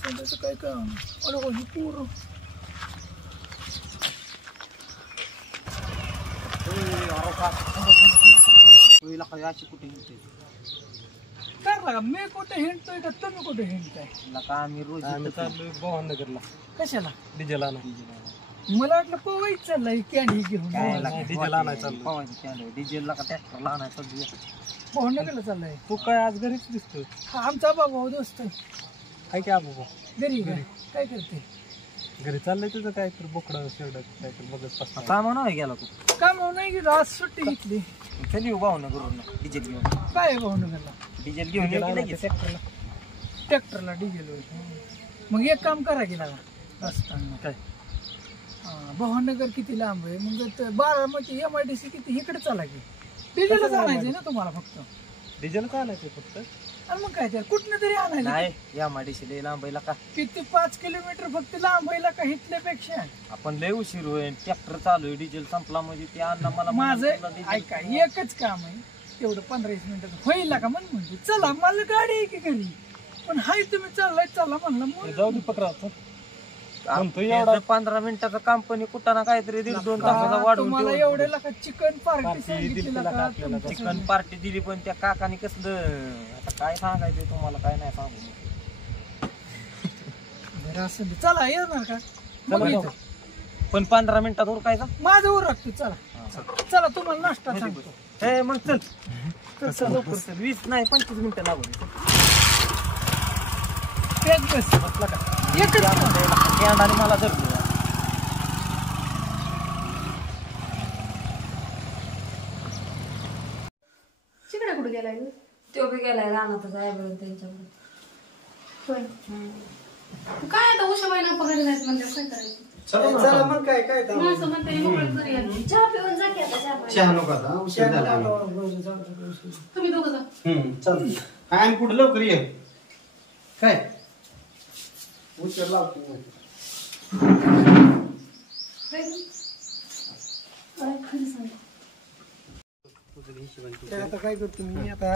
संध्याचं काय का अरे ही पूर्ण मी कुठे हिंडतोय का तुम्ही कुठे हिंडताय आम्ही रोज भावनगरला कशाला डिझेल मला वाटलं पोवायच चाललंय कॅन्डी घेऊन डिझेल आणायचं डिझेलला का ट्रॅक्टरला आणायचं भावनगरला चाललंय तू काय आज घरीच दिसतोय हा आमचा बाबा दोस्त काय काय बाबा घरी काय करते घरी चाललंय तुझं काय तर बोकडं शेरडं काय तर बघत काम नाही गेला तू काम नाही गेलो आज सुट्टी घेतली चल भावनगरून डिझेल घेऊन काय भावनगरला डिझेल घेऊन ट्रॅक्टरला डिझेल मग एक काम करा की लागा असताना काय भावनगर किती लांब आहे मग बारामती MIDC किती इकडे चाला की डिझेलच आणायचंय ना तुम्हाला फक्त. डिझेल का आणायचं फक्त? आणि मग काय कुठनं तरी आणायचं. नाही या माडीशी लांबायला का किती 5 किलोमीटर फक्त लांबायला का हिटल्यापेक्षा. आपण लय उशीर होईल. ट्रॅक्टर चालू आहे, डिझेल संपला म्हणजे ते अण्णा मला माझं ऐका एकच काम आहे तेवढं 15-20 मिनिटात होईल का म्हणते. चला मला गाडी आहे की घरी पण हाय तुम्ही चाललाय चला म्हणलं जाऊ दे पकरा. 15 मिनिटाचं काम पण कुठं ना काहीतरी 1.5-2 तासाचा वाढवून मला एवढे लाखा चिकन पार्टी चिकन पार्टी दिली पण त्या काकाने कसलं आता काय सांगायचं तुम्हाला काय नाही सांगू. असं चला येणार का मग येतो. पण 15 मिनिटात उरकायचा माझं उरकतो. चला चला तुम्हाला नाश्ता सांगतो. हे मग चल लवकर चल. 20 नाही 25 मिनिटं लागू एकच आणि मला धरलं. चिकड्या कुठे गेलाय तो बी गेलाय रानातच आहे बरं त्यांच्याकडे. होय काय आता उशा बाईना पकडले नाहीत म्हणजे काय करायचं. चला मग काय काय असं म्हणते मोकळं घरी आली. चहा पिऊन जा की आता. चहा चहा नको आता उशीर झाला. तुम्ही दोघं जा. चल काय आणि कुठं लवकर ये काय उशीर लावतो. आता काय करतो मी आता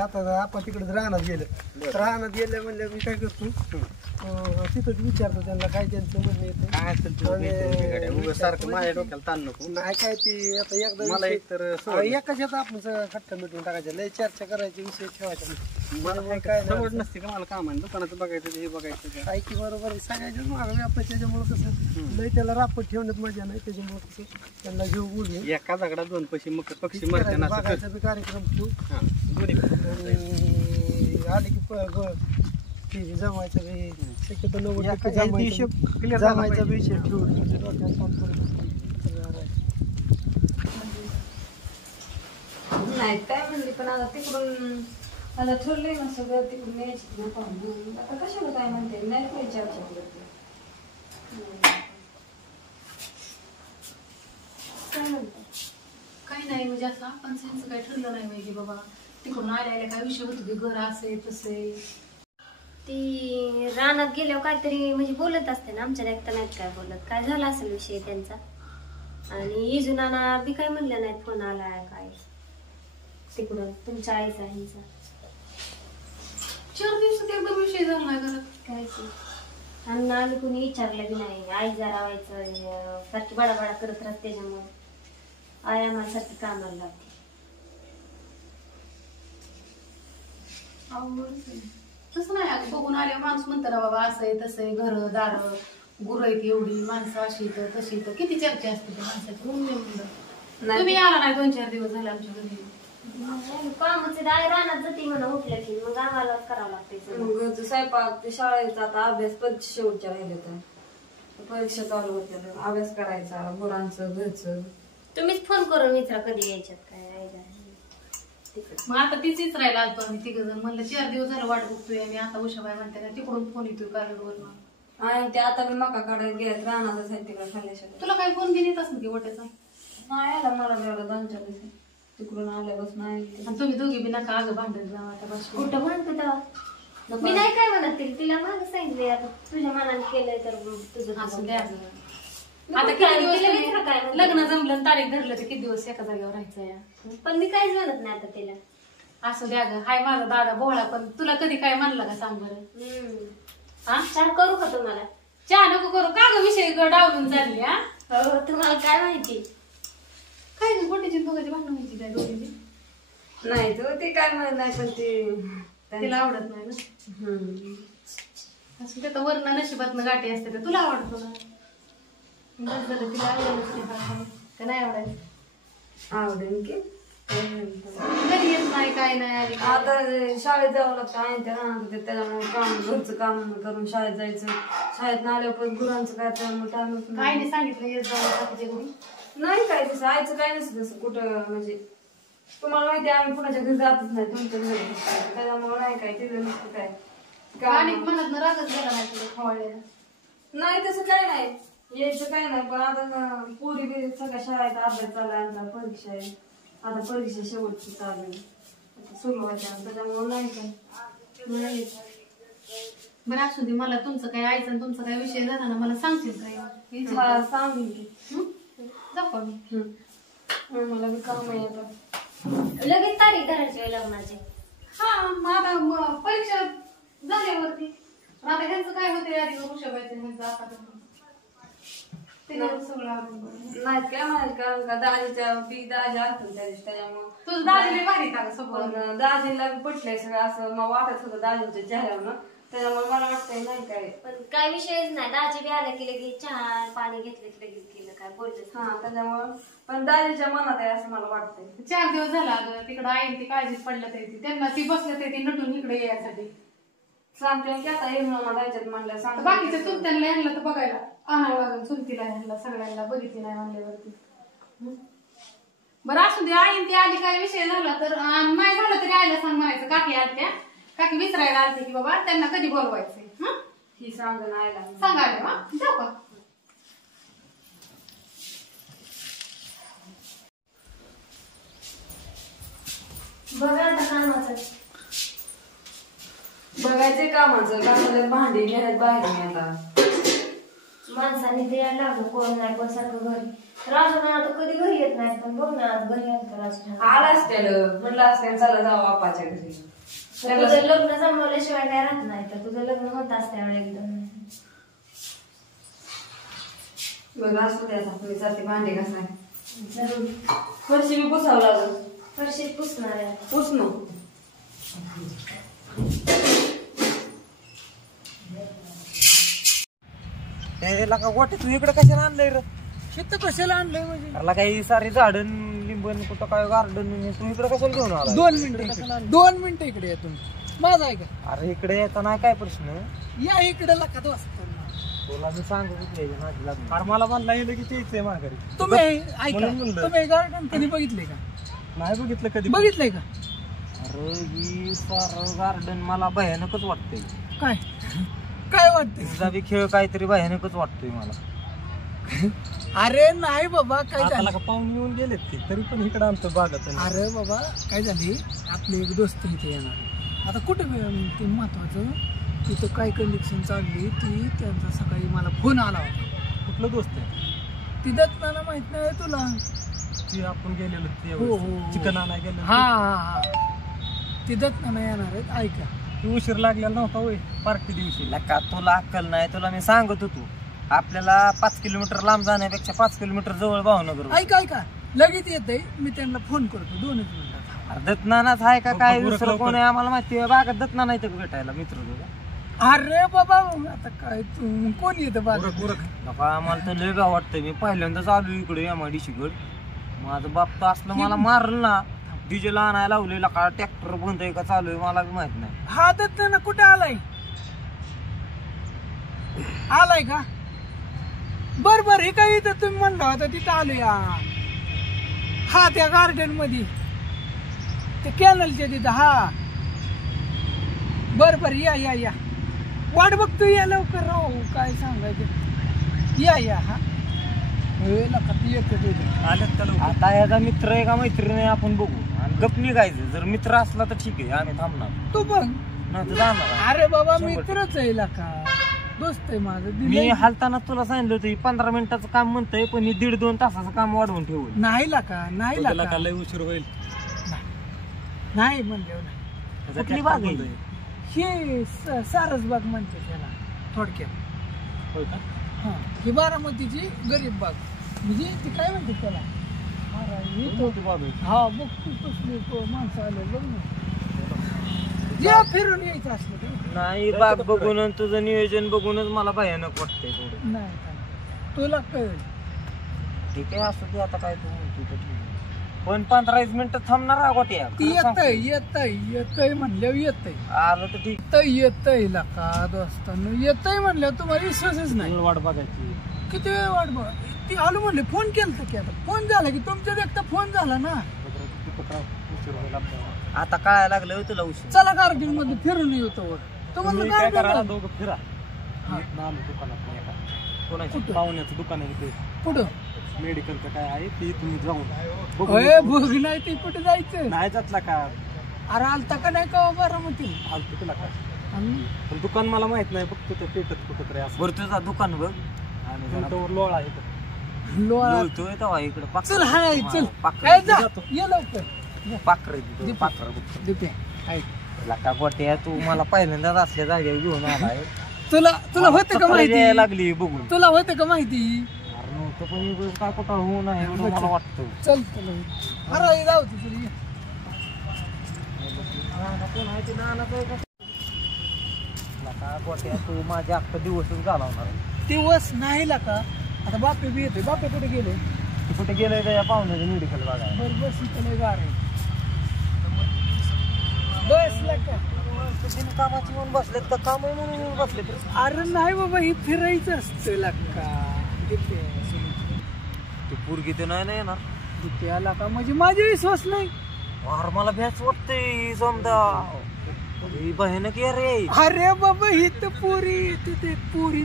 आपण तिकडे राहण्यात गेलं म्हणलं मी काय करतो तिथंच विचारतो त्यांना काय त्यांचं म्हणणं येतं काय असेल सारखं माझ्या डोक्याला ताण नको नाही काय ते आता एकदा मला एक तर एकाच येतं आपण खट्टा मिटून टाकायचं लय चर्चा करायची विषय ठेवायचा मला काय सवड नसते का मला काम आहे दुकानाचं बघायचं हे बघायचं काय की बरोबर आहे सगळ्याच्याच मागं व्यापार त्याच्यामुळे कसं लय त्याला रापट ठेवण्यात मजा नाही त्याच्यामुळे कसं त्यांना घेऊ बोलू एका दगडात 2 पक्षी बघायचा बी कार्यक्रम ठेवू आणि आले की जमायचा शक्यतो 90% जमायचा विषय ठेवून नाही काय म्हणली पण आता तिकडून आता ठरलंय ना सगळं तिकडून यायची आता कशाला काय म्हणते नाही काही चर्चा करते. काय म्हणते काही नाही म्हणजे असं आपण त्यांचं काही ठरलं नाही माहिती बाबा तिकडून आल्या काय विषय होतो की घर असे तसे. ती रानात गेल्यावर काहीतरी म्हणजे बोलत असते ना आमच्या एकटा नाहीत काय बोलत काय झाला असेल विषय त्यांचा. आणि इजुनाना बी काय म्हणलं नाही फोन आलाय काय तिकडून तुमच्या आईचा हिंचा 4 दिवसात एकदम विषय झाला नाही घरात काहीच आणि आम्ही कुणी विचारलं बी नाही. आई जरा व्हायचं सारखी बडाबडा करत राहत त्याच्यामुळे आई आम्हाला सारखी कामाला लागते. तसं नाही अगं बघून आले माणूस म्हणतो ना बाबा असं आहे तसं आहे घर दार गुरं आहेत एवढी माणसं अशी तर तशी तर किती चर्चा असते त्या माणसाची म्हणून तुम्ही आला नाही 2-4 दिवस झाले आमच्या घरी. कामाचे आई रानात जाते म्हणून उठल्या की मग आम्हाला करावं लागते. मग स्वयंपाक शाळेचा आता अभ्यास परीक्षा शेवटच्या राहिले तर परीक्षा चालू होत्या अभ्यास करायचा गुरांचं घरचं. तुम्हीच फोन करून विचारा कधी यायच्यात काय मग आता तीच राहिला आलतो आम्ही 3 जण म्हणलं 4 दिवस झालं वाट बघतोय आणि आता उषाबाई म्हणते का तिकडून फोन येतोय कारण आणि ते आता मी मका काढायला गेले राहणारच आहे तिकडे खाल्ल्याशिवाय. तुला काही फोन घेऊन येत असं की वाट्याचा नाही आला मला जेवढा 2-4 दिवस तिकडून आल्यापासून नाही. तुम्ही दोघी बी नका अगं भांडत जाऊ आता कुठं म्हणतो तेव्हा मी नाही काय म्हणत तिला मागे सांगितले आता तुझ्या मनाने केलंय तर तुझं असं द्या आता किती लग्न जमलं तारीख धरलं तर किती दिवस एका जागेवर राहायचं या. पण मी काहीच म्हणत नाही आता तिला. असं द्या ग हाय माझा दादा भोळा पण तुला कधी काय म्हणलं का सांग बरं. हा चहा करू का तुम्हाला. चहा नको करू का ग विषय डावलून चालली. हा तुम्हाला काय माहिती काय ग पोटीची दोघांची भांडण व्हायची काय दोघीची नाही तू ती काय म्हणत नाही पण तिला आवडत नाही ना. असं ते तर वर्ण नशिबातनं गाठी असते तर तुला आवडतो ना. तिला आवडत नाही आवडायचं आवडेल की कधी येत नाही काय नाही. आता शाळेत जावं लागतं आणि त्याच्यामुळे काम घरचं काम करून शाळेत जायचं शाळेत आल्यावर गुरांचं काय काय नाही सांगितलं येत जाऊ नाही काय तसं आईचं काय नसतं तसं कुठं म्हणजे तुम्हाला माहिती आम्ही कुणाच्या घरी जातच नाही तुमच्या घरी त्याच्यामुळे नाही काय तिथं नसतं काय आणि मनात रागच गेला नाही तुला खवळलेला नाही तसं काय नाही यायचं काय नाही पण आता पुरी बी सगळ्या शाळेत अभ्यास चालला परीक्षा आहे आता परीक्षा शेवटची चालू आहे, आता सुरू व्हायच्या त्याच्यामुळे नाही काय. बरं असू दे, मला तुमचं काय आईचा आणि तुमचा काय विषय झाला ना मला सांगशील काय? सांगेन की जाऊ का मी? मला बी काम आहे आता. लगेच तारीख धरायची लग्नाची. हा मग आता परीक्षा झाल्यावरती आता ह्यांचं काय होते आधी वृषभाचं ह्यांचं आता त्याच्यावर सगळं नाहीत काय म्हणायचं, कारण का दाजीच्या बी दाजा असतील त्या दिवशी, त्याच्यामुळे तुझं दाजीला भारी का सोबत दाजीला बी पटलंय सगळं असं मग वाटत होतं दाजींच्या चेहऱ्यावर, त्याच्यामुळे मला वाटतंय नाही काय. पण काय विषयच नाही, दाजी बी आला की लगेच चहा पाणी घेतलं की लगेच केलं काय बोललं. हा त्याच्यामुळं पण दाजीच्या मनात आहे असं मला वाटतंय. 4 दिवस झाला अगं तिकडं आई ती काळजीत पडलं तरी त्यांना ती बसलं तरी ती नटून इकडे यायसाठी सांगते की आता येऊन जायच्यात म्हणलं सांग. बाकीच्या चुलत्यांना ह्यांना तर बघायला आणावं लागेल, चुलतीला ह्यांना सगळ्यांना बघितली नाही म्हणल्यावरती. बरं असू दे, आई ती आली काय विषय झाला तर नाही झालं तरी आईला सांग म्हणायचं काकी आलत्या, काकी विचारायला आलते की बाबा त्यांना कधी बोलवायचंय. ही सांगून आयला सांगायला हा जाऊ का? बघा आता कामाचं बघायचंय कामाचं, कामाला भांडी घ्यायला बाहेर मी आता. माणसाने ते यायला लागलं, कोण नाही कोण सारखं घरी. राजू आता कधी घरी येत नाही, पण बघ ना आज घरी आलं राजू. आला असत्याला म्हणलं असत्या चला जाऊ बापाच्या घरी. तुझं लग्न जमवल्याशिवाय काय राहत नाही, तर तुझं लग्न होत असल्यामुळे एकदम बघ असू द्या, मी जाते भांडी घासाय. जरूर फरशी मी पुसावं लागल. फरशीत पुसणार आहे. पुसणं का गोटे तू इकडे कशाला आणलंय रे? शेत कशाला आणलंय म्हणजे? मला काही सारी झाडं लिंबन कुठं काय गार्डन तू इकडे कशाला घेऊन आला? 2 मिनिटं 2 मिनिटं इकडे या तुम्ही. माझा आहे का? अरे इकडे यायचा नाही काय प्रश्न, या इकडे लकात वाजता. तुला मी सांगू अरे मला म्हणला लगेच यायचंय माघारी. तुम्ही ऐका, तुम्ही गार्डन कधी बघितले का? नाही बघितलं कधी. बघितलंय का? अरे ही सारं गार्डन मला भयानकच वाटतंय. काय काय वाटतंय? तुझा बी खेळ काहीतरी भयानकच वाटतोय मला. अरे नाही बाबा, काय झालं? पाहुणे येऊन गेलेत ते तरी पण इकडे आमचं बागात. अरे बाबा काय झाले, आपले एक दोस्त इथे येणार आहे. आता कुठे ते महत्वाचं, तिथं काय कंडिक्शन चालली ती, त्यांचा सकाळी मला फोन आला होता. कुठलं दोस्त आहे? ती दत्ताना माहित नाही तुला? ती आपण गेलेलो हो, हो. चिकन आणाय गेलो. हा हा हा, ती दत्ताना येणार आहेत. ऐका, तू उशीर लागलेला नव्हता होय पार्टी दिवशी? का तुला अक्कल नाही? तुला मी सांगत होतो आपल्याला 5 किलोमीटर लांब जाण्यापेक्षा 5 किलोमीटर जवळ भावनगर. ऐका ऐका, लगेच येतंय, मी त्यांना फोन करतो 2 मिनिटात. दत्तनानाच आहे का काय दुसरं कोण आहे आम्हाला माहिती आहे? बागात दत्तनाना इथं भेटायला मित्र तुझा. अरे बाबा आता काय तू कोण येतं बाबा? आम्हाला तर लय गाव वाटतंय. मी पहिल्यांदाच आलो इकडे MIDC कडे. माझं बाप तर असलं मला मारल ना. डिझेल आणायला लावलेला का ट्रॅक्टर बंद आहे का चालू आहे मला बी माहित नाही. हा दत्ताना कुठे आलाय? आलाय का? बर हे काय इथं तुम्ही म्हणला होता तिथं आलोया. हा त्या गार्डन मध्ये ते कॅनलच्या तिथं. हा बर या या या, वाट बघतो, या लवकर राहू. काय सांगायचं, या हा. आता याचा मित्र आहे का मैत्रीण आहे आपण बघू आणि गप निघायचं. जर मित्र असला तर ठीक आहे, आम्ही थांबणार. तू बघ नाही तर जाणार. अरे बाबा मित्रच आहे का, दोस्त आहे माझं. मी हालताना तुला सांगितलं होतं 15 मिनिटाचं काम म्हणतंय, पण 1.5-2 तासाचं काम वाढवून ठेवलं. नाही लाका, नाही लाका, लय उशीर होईल. नाही म्हणलं. कुठली बाग आहे हे? सारस बाग म्हणते त्याला थोडक्यात. होय का? हा, ही बारामतीची गरीब बाग म्हणजे ती काय म्हणते त्याला. हा बघ तू कसली माणसं आले बघ ना. या फिरून यायचं असलं तर. नाही बाग बघून तुझं नियोजन बघूनच मला भयानक वाटतंय थोडं. नाही तुला कळेल. ठीक आहे असं ते आता काय तू म्हणतो पण 15-20 मिनिटं थांबणार गोट्या. येतय म्हणल्यावर येतय. आलं तर ठीक. येतय लाका दोस्तांनो, येतय म्हणल्यावर तुम्हाला विश्वासच नाही. वाट बघायची किती वेळ वाट बघा. ती आलो म्हणले, फोन केलं की आता फोन झाला की तुमच्या देखता फोन झाला ना. आता काय लागलं तुला उशीर. चला गार्डन मध्ये फिरून येतो. तुम्हाला दोघं फिरा दुकानात कोणाच्या पाहुण्याचं दुकान आहे. कुठं? मेडिकलचं काय आहे ते तुम्ही जाऊन अरे भोग नाही ते कुठे जायचं नाही जातला का अरे आलता का नाही का बारामती आलतो तुला काय आणि पण दुकान मला माहित नाही फक्त ते पेटत कुठं तरी असं बरं तुझा दुकान बघ आणि जरा तुमच्यावर लोळा आहे लोळा बोलतोय तेव्हा इकडं चल हाय चल पाखरं ए, जा ये लवकर पाखरं पाखरं बघतो दीपे ऐक लका गोट्या तू मला पहिल्यांदाच असल्या जागेवर घेऊन आलाय तुला होतं का माहिती यायला लागली बघून तुला होतं का माहिती अरे नव्हतं पण ही गोष्ट काय कुठं होऊ नये एवढं मला वाटतं चल तुला अरे जाऊ तू तुला ये. लका गोट्या तू माझ्या अख्खा दिवसच घालवणार दिवस नाही का आता बापे बी येतोय बापे कुठे गेले तू कुठे गेलंय त्या पाहुण्याचं मेडिकल बघायला बरं बस इथं लय गार आहे बस का कामाची येऊन बसलेत का काम म्हणून येऊन बसले अरे नाही बाबा ही फिरायचं असतं लक्का तू पोरगी तर नाही ना येणार दिप्याला का म्हणजे माझा विश्वास नाही अरे मला भ्याच वाटतंय समजा ही भयानक आहे रे अरे बाबा ही तर पोरी तिथे पोरी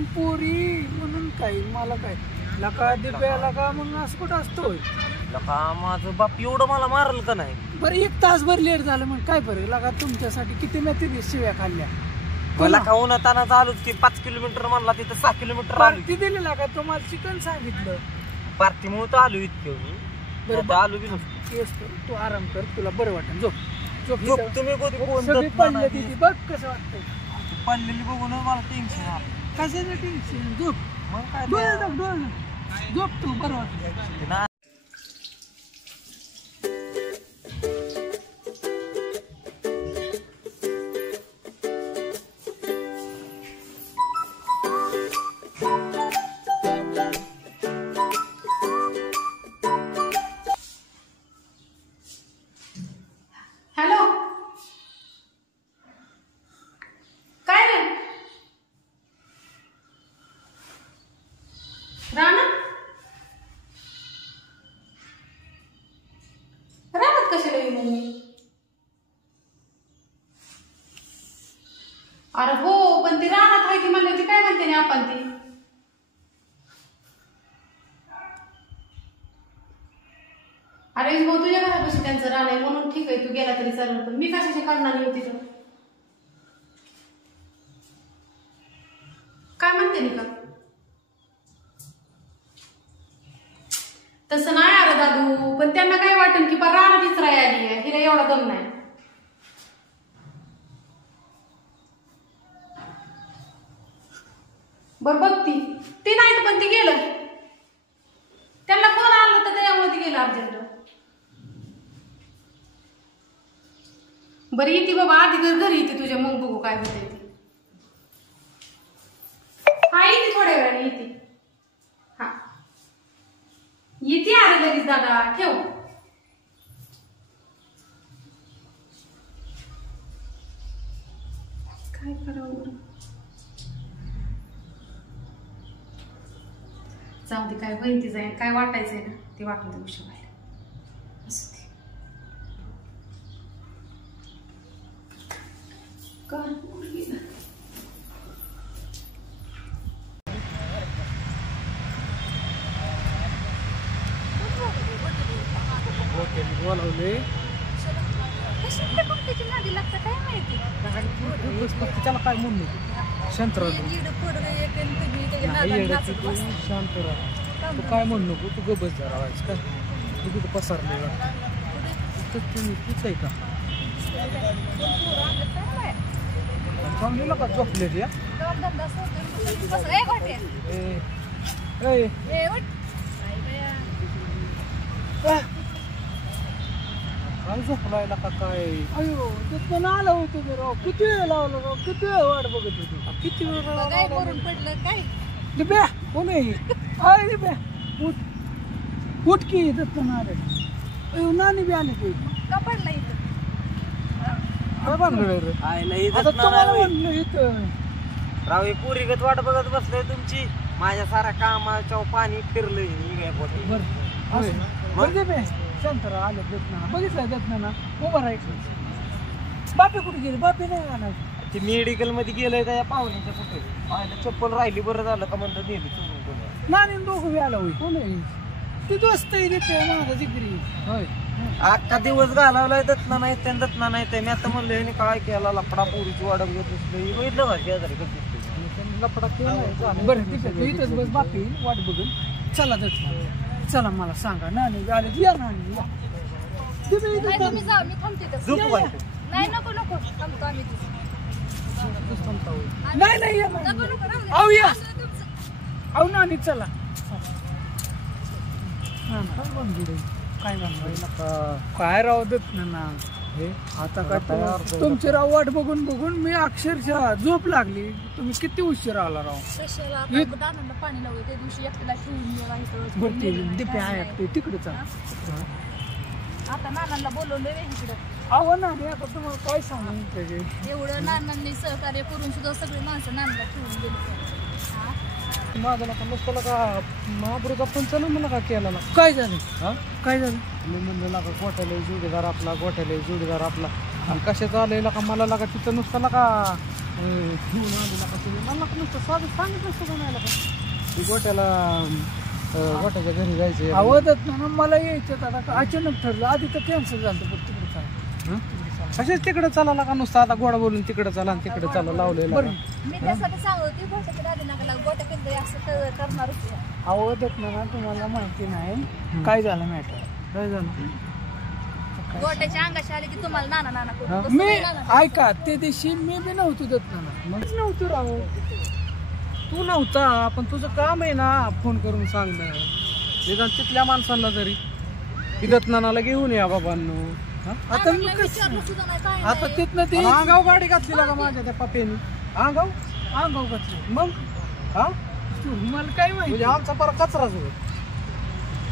म्हणून काय मला काय लका दिप्याला का म्हणून असं कुठं असतो लका माझं बाप एवढं मला मारल का नाही बरं 1 तासभर लेट झालं मग काय फरक लका तुमच्यासाठी किती मी तिथे शिव्या खाल्ल्या मला खाऊन ताना चालूच की 5 किलोमीटर म्हणला तिथं 6 किलोमीटर आलो पार्टी दिली लागा तुम्हाला चिकन सांगितलं पार्टीमुळे तर आलो इतकं मी बरं आलो बी नसतो येस कर तू आराम कर तुला बरं वाटेल झोप झोप झोप, इथं. तुम्ही कोण सगळी दत्त पडली नाही तिथे बघ कसं वाटतंय पडलेली बघून मला टेन्शन आलं कशाचं टेन्शन झोप मग काय डोळे दाब, डोळे दाब. झोप तू बरं वाटलं ते ना हॅलो काय रे राणा रानात कशाला येऊ मम्मी अरे हो पण ती रानात आहे ती म्हणली होती काय म्हणते ना आपण ती अरे भाऊ तुझ्या घरापासून त्यांचं रान आहे म्हणून ठीक आहे तू गेला तरी चालेल पण मी कशाची करणार नाही तिथं काय म्हणते निका तसं नाही अरे दादू पण त्यांना काय वाटेल की पण रानात इचराय आली आहे हिला एवढा दम नाही बर बघ ती नाही तर पण ती गेलं त्यांना फोन आला तर त्यामुळे ती गेलं अर्जंट बरं येते बाबा आधी घरी येते तुझ्या मग बघू काय होतंय ते हा येते थोड्या वेळाने येते हा येते अरे लगेच दादा ठेव काय करावं बरं जाऊ दे काय होईल ती जाईल काय वाटायचंय ना ते वाटून देऊ शकायला असं ते काय बोलावले त्याला काय म्हणू शांत शांत राहा तू काय म्हणू नको तू गबस जरा व्हायचं काय तू तिथं पसरले तूच आहे का चांगली का चॉकलेट या काय झोपलायला का काय अयो तिथं आलं होतं ते राव किती वेळ लावलं राव किती वेळ वाट बघत होतो किती वेळ दिप्या कोण आहे अय दिप्या उठ उठ की दत्त नारे अयो नानी बी आली की काय बांधलं रे आता तुम्हाला म्हणलं इथं राव हे पोरीगत वाट बघत बसलोय तुमची माझ्या सारा कामाच्या पाणी फिरलंय बरं दिप्या शांत राहा आले दत्त बघितलं दत्त ना उभा राहायचं बापे कुठे गेले बापे नाही आला ते मेडिकल मध्ये गेलंय त्या पाहुण्याच्या कुठे पाहिलं चप्पल राहिली बरं झालं का म्हणलं नेली तुम्ही कोणी नानी दोघं बी आला होई कोण आहे ती दोस्त आहे देते माझा जिगरी. होय अख्खा दिवस घालवलाय दत्ना नाही ते दत्ना नाही ते मी आता म्हणलं ह्याने काय केला लफडा पोरीची वाढत घेत बघितलं का शेजारी कसं लपडा केलाय झालं. बरं ठीक आहे, तू इथंच बस बाकी वाट बघून. चला जात चला, मला सांगा नानी आले या नानी या. तुम्ही इथं नाही तुम्ही जा, मी थांबते तसं. झोपू काय ते? नाही नको नको थांबतो आम्ही तिथे. नाही नाही या नानी. नको नको राहू दे. अहो या असं तुमचं. अहो नानी चला. हा ना, काय बनगुडे, काय बनवाय काय राव देत ना हे आता काय तुमची राव वाट बघून बघून मी अक्षरशः झोप लागली. तुम्ही किती उशीर आला राव. कशाला हे- आता दादांना पाणी लावू त्या दिवशी एकट्याला ठेवून येवायचं. बरं ते दिपे आहे तिकडे चला. आता नानांना बोलवलंय रे इकडं. अहो नानी आता तुम्हाला काय सांगू त्याचे. एवढं नानांनी सहकार्य करून सुद्धा सगळी माणसं नानाला ठेवून गेली. माझं नका नसतं का महापुरुचा पंचनामा मला का केला ना. काय झालं हा काय झालं. मी म्हणलं लागा गोठ्याला जोडीदार आपला गोठ्याला जोडीदार आपला आणि कशाचं आलेला का मला लागा तिथं नुसतं का घेऊन आलेला का तुम्ही मला का नुसतं साधं सांगितलं नसतं का नाही लागा की गोठ्याला गोठ्याच्या घरी जायचं. आवडत ना मला यायचं आता अचानक ठरलं. आधी तर कॅन्सल झालं पण तिकडे चला. कशाच तिकडे चाला का नुसतं आता गोडा बोलून तिकडे चला आणि तिकडे चला लावलेलं बरं मी त्यासाठी सांगत होती गोट्याच्या दादी नका गोट्या कधी असं करणार होती. आवडत ना तुम्हाला माहिती नाही काय झालं मॅटर. काय झालं. गोट्याच्या अंगाशी आले की तुम्हाला नाना नाना करून तसं मी नाही नाना. ऐका ते दिवशी मी बी नव्हतो देत ना मगच नव्हतं राव तू नव्हता पण तुझं काम आहे ना फोन करून सांगणं निदान तिथल्या माणसांना जरी इदत नानाला घेऊन या बाबांनो. आता मी नानाला विचारलं सुद्धा नाही काय आता नाही. तिथनं ते आगाव गाडी घातली का माझ्या त्या पप्पेनी आगाव अंगाव घातलं. मग हा मला काय माहिती. म्हणजे आमचा पर कचराच होय.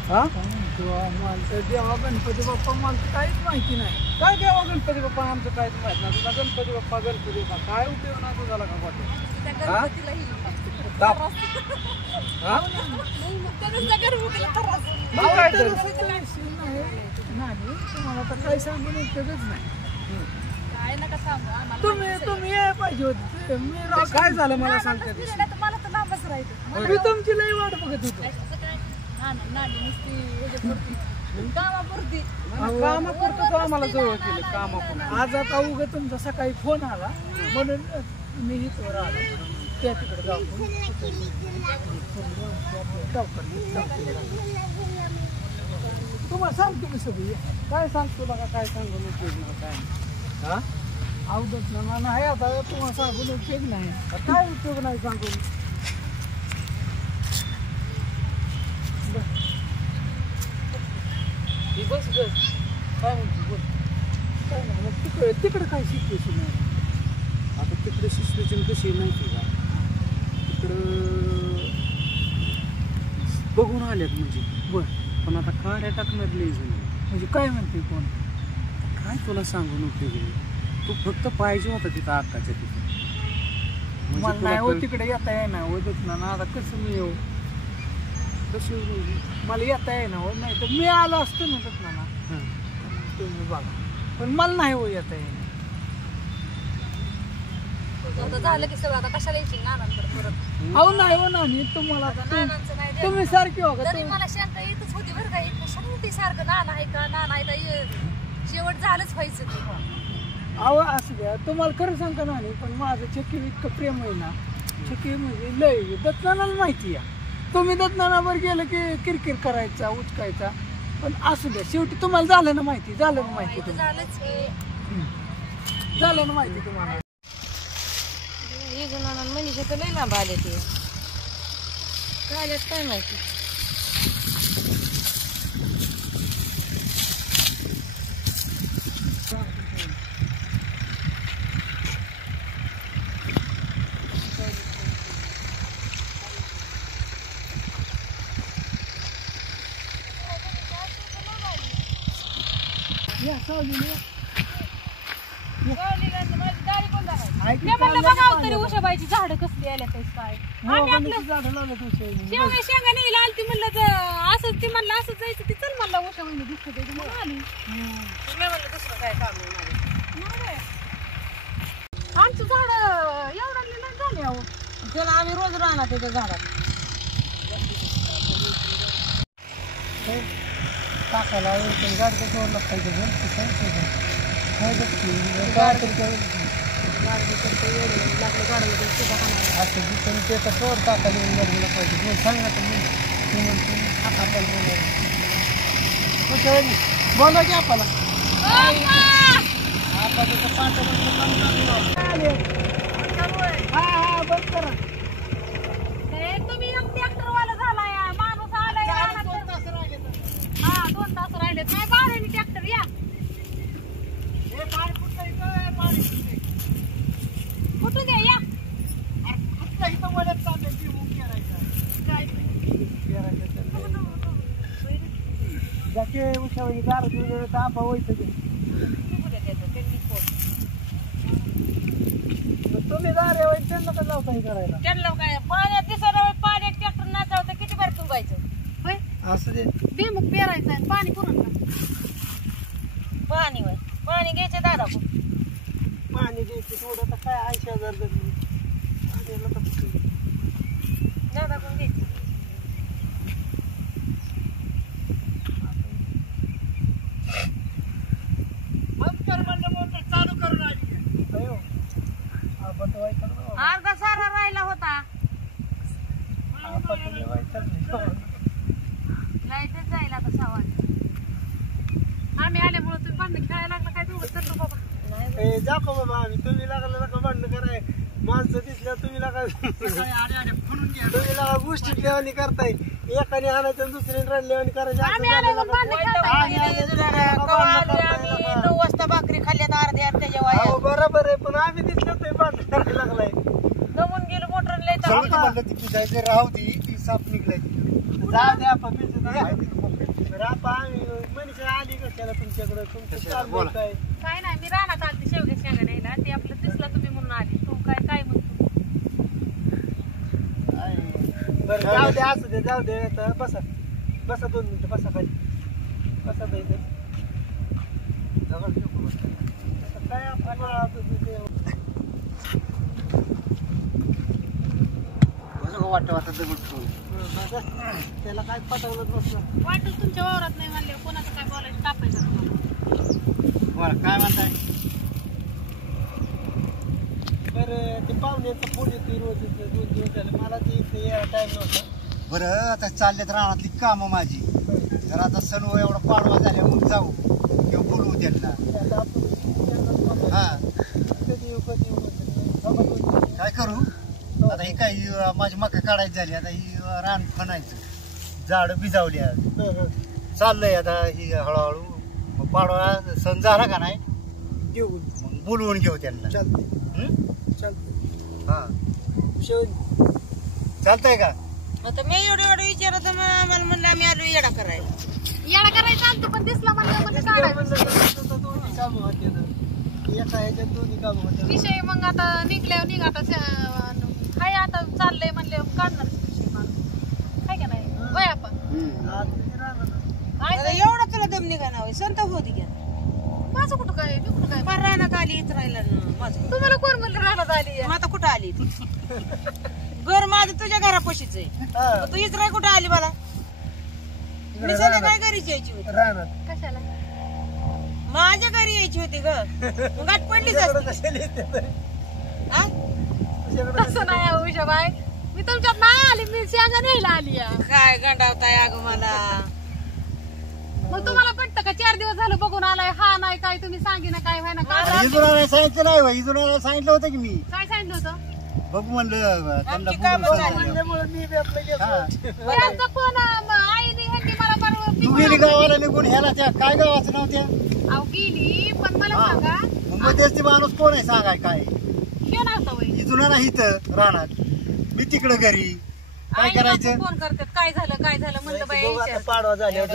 हा मला तर देवा गणपती बाप्पा मला तर काहीच माहिती नाही. काय देवा गणपती बाप्पा आमचं काहीच माहित नाही. तुझा गणपती बाप्पा काय उपयोग ना तुझा का गोट्या त्या गणपतीलाही दाब. हा? त्या नुसत्या गणपतीला त्रास. मग काय तर? नाही तुम्हाला तर काही सांगून उपयोगच नाही. काय नका सांगू आम्हाला. तुम्ही यायला पाहिजे होते. मी राव- काय झालं मला सांगते फिरायला तर मला तर लांबच राहायचं. मी तुमची लई वाट बघत होतो. असं काय नाना नानी नुसती ह्याच्यापुरती कामापुरती. कामापुरतं तर आम्हाला जवळ केलं कामापुरतं. आज आता उगा तुमचा सकाळी फोन आला म्हणून मी इथवर आलो. त्या तिकडे जाऊ तुम्हाला सांगतो मी सगळी. काय सांगतो बघा काय सांगून उपयोग नाही काय हा अवधत ना नाही आता तुम्हाला सांगून उपयोग नाही. काय उपयोग नाही सांगून. बस बस काय म्हणतो बोल. काय नाही मग तिकडे काय सिच्युएशन आहे. आता तिकडे सिच्युएशन कशी आहे माहिती का तिकडं बघून आल्यात म्हणजे बरं पण आता काड्या टाकणार लई जण. म्हणजे काय म्हणते कोण. काय तुला सांगून उपयोग आहे. तू फक्त पाहिजे होता तिथं अक्काच्या तिथं म्हणजे मला तुला नाही हो कळ- तिकडे येता येईना होत ना आता कसं मी येऊ. कशी म्हणजे? मला येता येईना हो नाही तर मी आलो असतो ना तत ना हां. तुम्ही बघा पण मला नाही हो येता येईना. आता झालं की सगळं आता कशाला यायची नानांकडे परत. अहो नाही हो नानी तुम्हाला नानांचं नाही तुम्ही सारखी हो का तरी मला शंका येतच होती बरं का कशाला येते सारखं नाना आहे का नाना आहे का शेवट झालंच व्हायचं ते. अहो असं द्या तुम्हाला खरं सांगता नाही पण माझं चक्की इतकं प्रेम आहे ना. चक्की म्हणजे लय दत्तनाला माहिती आहे. तुम्ही दत्तनावर गेलं की किरकिर करायचा उचकायचा पण असू द्या शेवटी तुम्हाला झालं ना माहिती झालं ना माहिती इथं तुम्हाला झालंच की झालं ना माहिती तुम्हाला. नाना मनीषा तर लई लांब आले ते काय आल्यात काय माहिती. या सावलीला या. ऐक की मी म्हणलं चाललंय बघावं ना तरी पाण्यात. उशाबाईची झाडं कसली आल्या काय काय हो, आम्ही पण आपलं ती झाडं लावल्यात उशाने. शेवगा शेंगा नेला आलती म्हणलं तर असंच ती म्हणलं असंच जायचं ती चल म्हणलं उशा म्हणजे दिसत त्याची म्हणून आली. मी म्हणलं दुसरं काय काम आहे माझं. आमचं झाड एवढा नाही झाले अहो. त्याला आम्ही रोज राहणार त्याच्या झाडात. टाकायला गाडीच्या जोडला पाहिजे असं त्याचा कवर टाकायला येऊन गाडीला पाहिजे सांगा तर मी म्हणतो आपल्याला बोला की आपल्याला हा बंद करा तुम्ही ट्रॅक्टरवाला झालाय माणूस आलाय हा 2 तास राहिले नाही बाहेर ट्रॅक्टर या कुठून द्या या जाके उशावणी गार घेऊन तापा व्हायचं तुम्ही दार त्यांना का लावता हे करायला त्यांना काय पाण्यात दिसणार पाण्यात ट्रॅक्टर नाचावतं किती बार तुंबायचं असं ते मग पेरायचं आहे पाणी पुरण पाणी वय पाणी घ्यायचं दादा पाणी घ्यायचं थोडं तर काय 80,000 दादा कोण घ्यायचं चालू करून आली अर्धा सारा राहिला होता लाईटच जायला आता 6 वाजता आम्ही आल्यामुळे तुम्ही भांडण खेळायला लागला काय दोघं चाललो बाबा जा का बाबा आम्ही तुम्ही लागला नका भांडण कराय माणसं दिसल्या तुम्ही लागा तुम्ही लागा गोष्टी लेवानी करताय एकाने आणायचं दुसऱ्याने रडलेवानी करायचं 9 वाजता भाकरी खाल्ल्यात अर्ध्या त्याच्या वाया बरोबर आहे पण आम्ही दिसलं तुम्ही भांडण करायला लागलाय दमून गेलो मोटर लय जायचं राहू दे ती साप निघलाय जाऊ द्या आपा आम्ही मनीषा आली का त्याला तुमच्याकडे तुमचं काय नाही मी रानात आलते शेवग्या न्यायला ते आपलं दिसला तुम्ही म्हणून आली तू काय म्हणतो बरं जाऊ दे असू दे जाऊ दे बसा 2 मिनिटं बसा पाहिजे बसा पाहिजे काय त्याला काय पटवलं बसलं वाटत तुमच्या वावरात नाही म्हणले कोणाचं काय बोलायचं कापायचं बरं काय म्हणताय बरं ते पाहुण्याचा फोन येते रोज 2 दिवस झाले मला ते इथे यायला टाइम नव्हता बरं आता चाललेत रानातली कामं माझी जर आता सण एवढा पाडवा झाल्या मग जाऊ किंवा बोलवू त्यांना हा कधी येऊ काय करू आता ही काही माझी मका काढायची झाली आता ही रान फणायचं झाडं भिजावली चाललंय आता ही हळूहळू मग पाडवा सण झाला का नाही घेऊन मग बोलवून घेऊ त्यांना हा चालतंय का आता मी एवढं विचारत आम्हाला म्हणलं आम्ही आलो येडा करायला चालतो पण दिसला म्हणलं काढायचं दोन्ही कामं होते एका ह्याच्यात दोन्ही कामं होते विषय मग आता निघाता हाय आता चाललंय म्हणले काढणार विषय माणूस हाय का नाही वय आपण एवढा तुला दम निघाला होय संत होती घ्या माझं कुठं काय मी कुठं काय फार रानात आली इथं राहिला ना माझं तुम्हाला कोण म्हणलं राहण्यात आली मग आता कुठं आली ती घर माझं तुझ्या घरापाशीच आहे तू इथं कुठं आली मला मी सगळं काय घरीच यायची होती राहणार कशाला माझ्या घरी यायची होती ग गाठ पडलीच असती तसं नाही उषाबाई मी तुमच्यात नाही आली मी शेंगा न्यायला आली काय गंडावताय अगं मला मग तुम्हाला पटतं का 4 दिवस झालं बघून आलाय हा नाही काय तुम्ही सांगे ना काय व्हायना काय इजुराला सांगितलं नाही इजुराला सांगितलं होतं की मी काय सांगितलं होतं बघू म्हणलं आमची कामं झाली. म्हणल्यामुळे मी बी आपलं गेलो त्यांचा फोन आईने ह्यांनी मला तू गेली गावाला निघून ह्याला त्या काय गावाचं नाव त्या अहो गेली पण मला सांगा मग तेच ते माणूस कोण आहे सांगाय काय हे नव्हतं वय इजुना नाही इथं रानात मी तिकडं घरी काय करायचं फोन करतात काय झालं म्हणलं बाई पाडवा झाल्यावर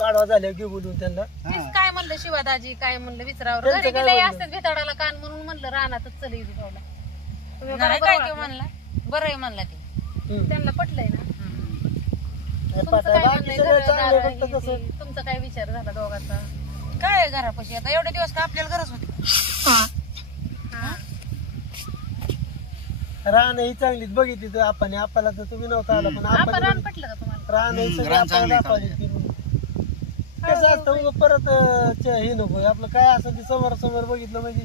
पाडवा झाल्यावर घेऊ बोलून त्यांना तेच काय म्हणलं शिवादाजी काय म्हणलं विचारावर घरी गेले असतात भेटाडाला कान म्हणून म्हणलं रानातच चल इजुरावला तुम्ही काय म्हणला बरं आहे म्हणला ते त्यांना पटलंय ना तुमचा काय विचार झाला दोघांचा काय घरापाशी आता एवढे दिवस का आपल्याला गरज होती रान ही चांगलीच बघितली तर आपण आपल्याला तर तुम्ही नव्हता आला पण आपण आपण रान पटलं का तुम्हाला? रान ही सगळं रान चांगलं आपल्याला आहे दाखवली कसं असतं उगाच परत हे नको आपलं काय असं ते समोर समोर बघितलं म्हणजे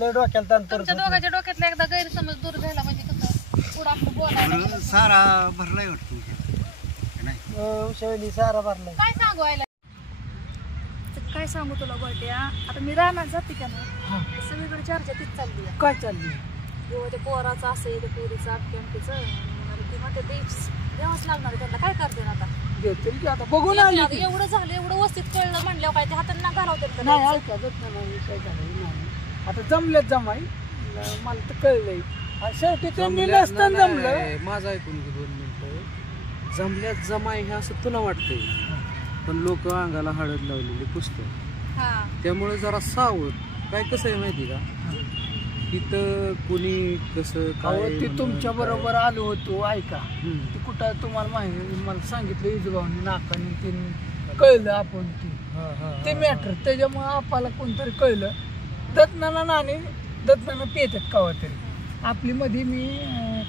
लय डोक्याला ताण तुमच्या पडतो. दोघांच्या डोक्यातला एकदा गैरसमज दूर झाला म्हणजे कसं पुढं आपलं बोलायला सारा भरलाय वाटतो नाही उशावली सारा भरलाय. काय सांगू आयला? काय सांगू तुला बर्थडे आता मी रानात जाते का नाही सगळीकडे चर्चा तीच चालली आहे. काय चालली किंवा ते पोराचं असं आहे ते पोरीचं अमक्यामकीचं ते म्हणते ते द्यावंच लागणार आहे त्यांना काय करते ना आता देतील की आता बघून आली की. एवढं झालं एवढं व्यवस्थित कळलं म्हणल्यावर काय ते हातांना घालवते नाही ऐका जात नाही काय झालं नाही आता जमलेत जमाई मला तर कळलंय शेवटी त्यांनी नसताना जमलं. माझं ऐकून घे 2 मिनिटं. जमल्यात जमाय हे असं तुला वाटतंय पण लोक अंगाला हळद लावलेली पुस्तक त्यामुळे जरा सावध. काय कसं आहे माहिती का इथं कुणी कसं काय ते तुमच्या बरोबर आलो होतो ऐका ते कुठं तुम्हाला माहिती मला सांगितलं इजगावनी नाकाने ते कळलं आपण ते मॅटर त्याच्यामुळे आपल्याला कोणतरी कळलं दत्नाना नाणे दत्नानं पेतात कावा तरी आपली मध्ये मी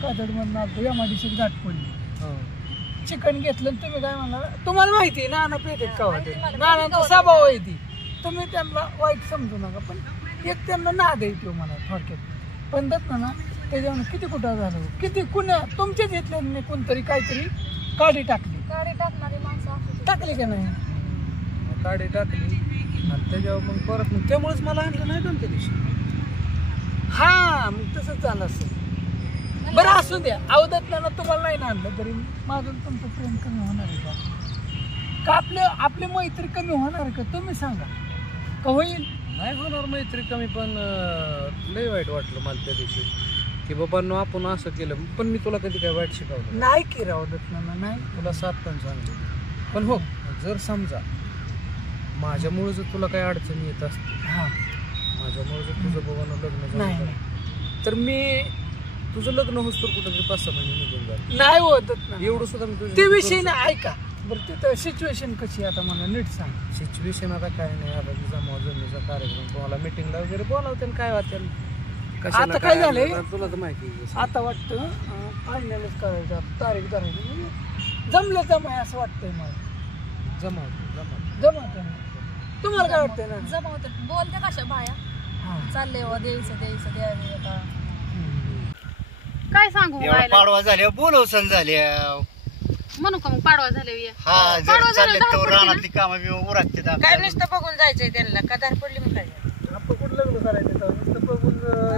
कातडमधून आलतो एमआयडीसी गाठ पडली चिकन घेतलं तुम्ही काय म्हणा तुम्हाला माहिती आहे नाना पेतात कावा तरी नानांचा स्वभाव आहे ती तुम्ही त्यांना वाईट समजू नका पण एक त्यांना नाद येतो मला थोडक्यात पण दत्नाना त्याच्यामुळे किती कुठं झालं किती कुण्या तुमच्याच इथल्या कोणतरी काहीतरी काडी टाकली टाकणारी माणसं टाकली का नाही काडी टाकली आणि त्याच्यावर मग परत मग त्यामुळेच मला आणलं नाही का त्या दिवशी. हा मग तसंच झालं असेल. बरं असू द्या अवदत्नानं तुम्हाला नाही ना आणलं तरी माझं तुमचं प्रेम कमी होणार आहे का आपले मैत्री कमी होणार आहे का तुम्ही सांगा का होईल. नाही होणार मैत्री कमी पण लय वाईट वाटलं मला त्या दिवशी की बाबांनो आपण असं केलं पण मी तुला कधी काय वाईट शिकवलं नाही की राव दत्नाना नाही तुला 7 पण सांगले पण हो जर समजा माझ्यामुळे जर तुला काही अडचणी येत असतील माझ्यामुळे जर तुझं बाबांना लग्न झालं तर मी तुझं लग्न होस तर कुठेतरी 5-6 महिने निघून जाईल नाही होत ना एवढं सुद्धा मी ते विषय नाही ऐका बरं तिथं सिच्युएशन कशी आता मला नीट सांग. सिच्युएशन आता काय नाही आता जमा जमिनीचा कार्यक्रम तुम्हाला मिटिंगला वगैरे बोलावते काय वाटेल आता काय झालंय तुला तर माहिती आता वाटतं फायनलच करायचं तारीख धरायची जमलं जमाय असं वाटतंय मला जमवत तुम्हाला काय वाटतंय ना जमावत बोलते कशा बाया चाललंय द्यायचं द्यावे आता काय सांगू पाडवा झाल्या बोलव सण झाल्या म्हणू का मग पाडवा झाले हा चालले तर रानातली कामं बिमं उरकते काय नुसतं बघून जायचंय त्यांना का धार पडली मग काय आपण कुठं लग्न करायचं नुसतं बघून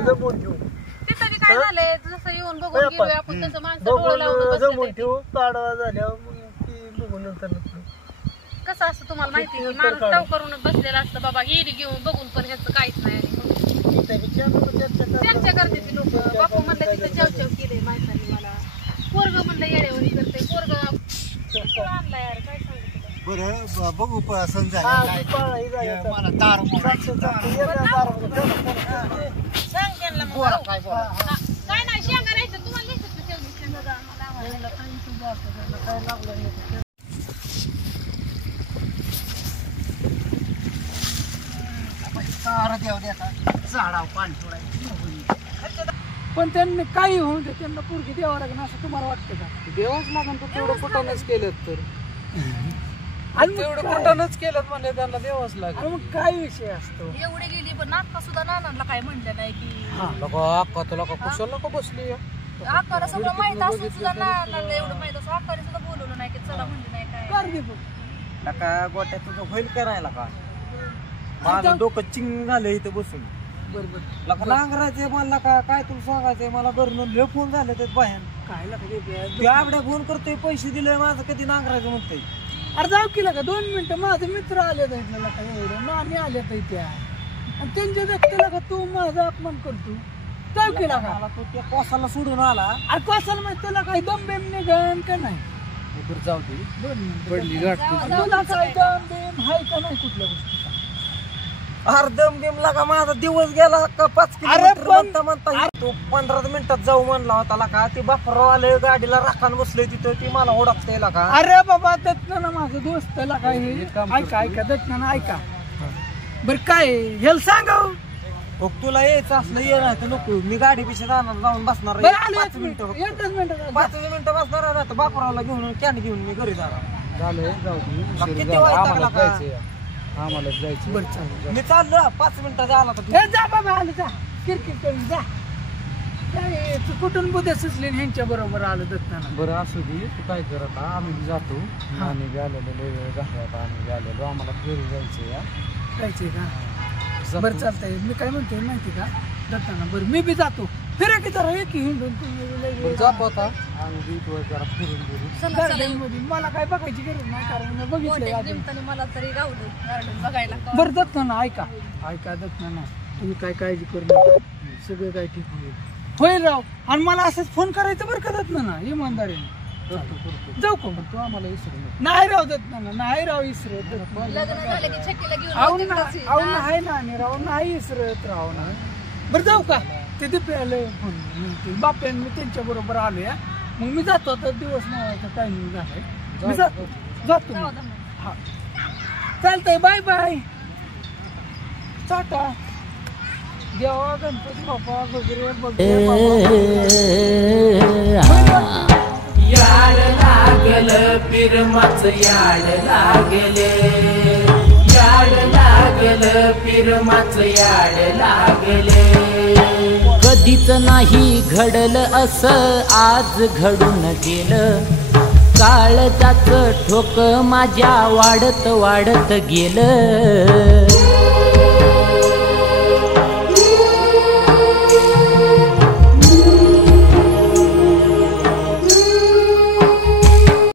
जमवून घेऊ ते तरी काय झालंय जसं येऊन बघून गेलोय आपण तसं माणसं डोळं लावून बघून बसलेले. जमवून ठेवू पाडवा झाल्यावर मग ती बघून नंतर कसं असतं तुम्हाला माहिती की माणूस टाव करूनच बसलेला असतं बाबा गेली घेऊन बघून पण ह्याचं काहीच नाही चर्चा करते ती लोक बापू म्हणलं तिथं चवचव केले माणसाने मला पोरग म्हणलं येड्यावरी करते पोरग आणला यार काय सांगू बरं बघू सण झाल्या मला तार सांग त्यांना मग काय बोला काय नाही शेंगा राहायचं तुम्हाला तार द्याव द्या झाडाव पाणी सोडायचं पण त्यांनी काही होऊन दे त्यांना पोरगी द्यावं लागेल असं तुम्हाला वाटतं का देवाच लागून तर तेवढं कुठानच केलं तर आणि तेवढं कुठानच केलं म्हणजे त्यांना देवाच लागेल. मग काय विषय असतो एवढी गेली पण नाका सुद्धा नानांना काय म्हणलं नाही की अक्का तुला का कुशल नको बसली आकाला सगळं माहित असून सुद्धा नानांना एवढं माहित असं आकाने सुद्धा बोलवलं नाही की चला म्हणलं नाही काय नका गोट्या तुझं होईल करायला का माझं डोकं चिंग झालं इथं बसून बरोबर नांगरायचंय मला काय तुला सांगायचंय मला घरून लय फोन झाले ते बाहेर काय ते आपल्या फोन करतोय पैसे दिले माझं कधी नांगरायचं म्हणतोय अरे जाऊ केलं का 2 मिनिटं माझे मित्र आले इथला का एवढं मामी आले त्या आणि त्यांच्या व्यक्तीला का तू माझा अपमान करतो जाऊ केला का मला तो त्या कोसाला सोडून आला अरे कोसाला माहिती तुला काही दम बेम निघन का नाही जाऊ दे 2 मिनिटं पडली गाठ तुला काय दम बेम हाय का नाही कुठल्या गोष्टी अर्धम गेमला का माझा दिवस गेला का 5 किलोमीटर म्हणता तो 15 मिनिटात जाऊ म्हणला होता का ते बापराव आले गाडीला राखान बसले तिथं ती मला ओळखता येईल का अरे बाबा दत्ताना माझा दोस्त काय ऐका ऐका दत्ताना ऐका बर काय ह्याला सांगा तुला यायचं असलं ये नाही तर नको मी गाडी पिशे जाऊन बसणार बरं, आलो 5 एक मिनिटं मिनिट, एकच मिनिट 5 मिनिटं बसणार आहे तर बापराला घेऊन कॅन घेऊन मी घरी जाणार झालंय जाऊ दे मग उशीर किती झाला. वाजता आम्हाला लागला? जायचंय आम्हाला जायचं बरं चालेल. मी चाललो 5 मिनिटात आला तर हे जा बाबा आलं जा किरकिर करून जा काय तू कुठून बुद्या सुचली आणि ह्यांच्या बरोबर आलं दत्ताना बरं असू दे तू काय कर आता आम्ही बी जातो आम्ही बी आलेलो लय वेळ झाला आता आम्ही बी आलेलो आम्हाला घरी जायचंय जायचंय का बरं चालतंय मी काय म्हणतोय माहिती का दत्ताना बरं मी बी जातो फिरा की जरा एक हिंडून तुम्ही जातो आता आम्ही बी इथवर जरा फिरून फिरून गार्डन मध्ये मला काय बघायची गरज नाही कारण मी बघितलंय आधी. निमित्ताने मला तरी गावलं गार्डन बघायला बरं दत्ताना ऐका दत्ताना तुम्ही काय काळजी करू नका सगळं काय ठीक होईल होईल राव आणि मला असंच फोन करायचं बरं का दत्ताना इमानदारीने जाऊ का तू आम्हाला विसरू नको. नाही राव दत्ताना नाही राव इसरत लग्न झालं की छक्कीला घेऊन आऊ जाऊ ना तिकडंच. आऊ नाही ना आणि राव नाही इसरत राव ना बरं जाऊ का ते दिप्याला फोन बाप्यान मी त्यांच्या बरोबर आलो या मग मी जातो आता दिवस नावाचा टायमिंग झालाय मी जातो जाऊ मी. दे मग. हा चालतंय बाय बाय टाटा देवा गणपती बाप्पा वगैरे याड लागल पिरमाच याड लागले याड लागल पिरमाच याड लागले कधीच नाही घडल असं आज घडून गेलं काळजाचं ठोक माझ्या वाढत वाढत गेलं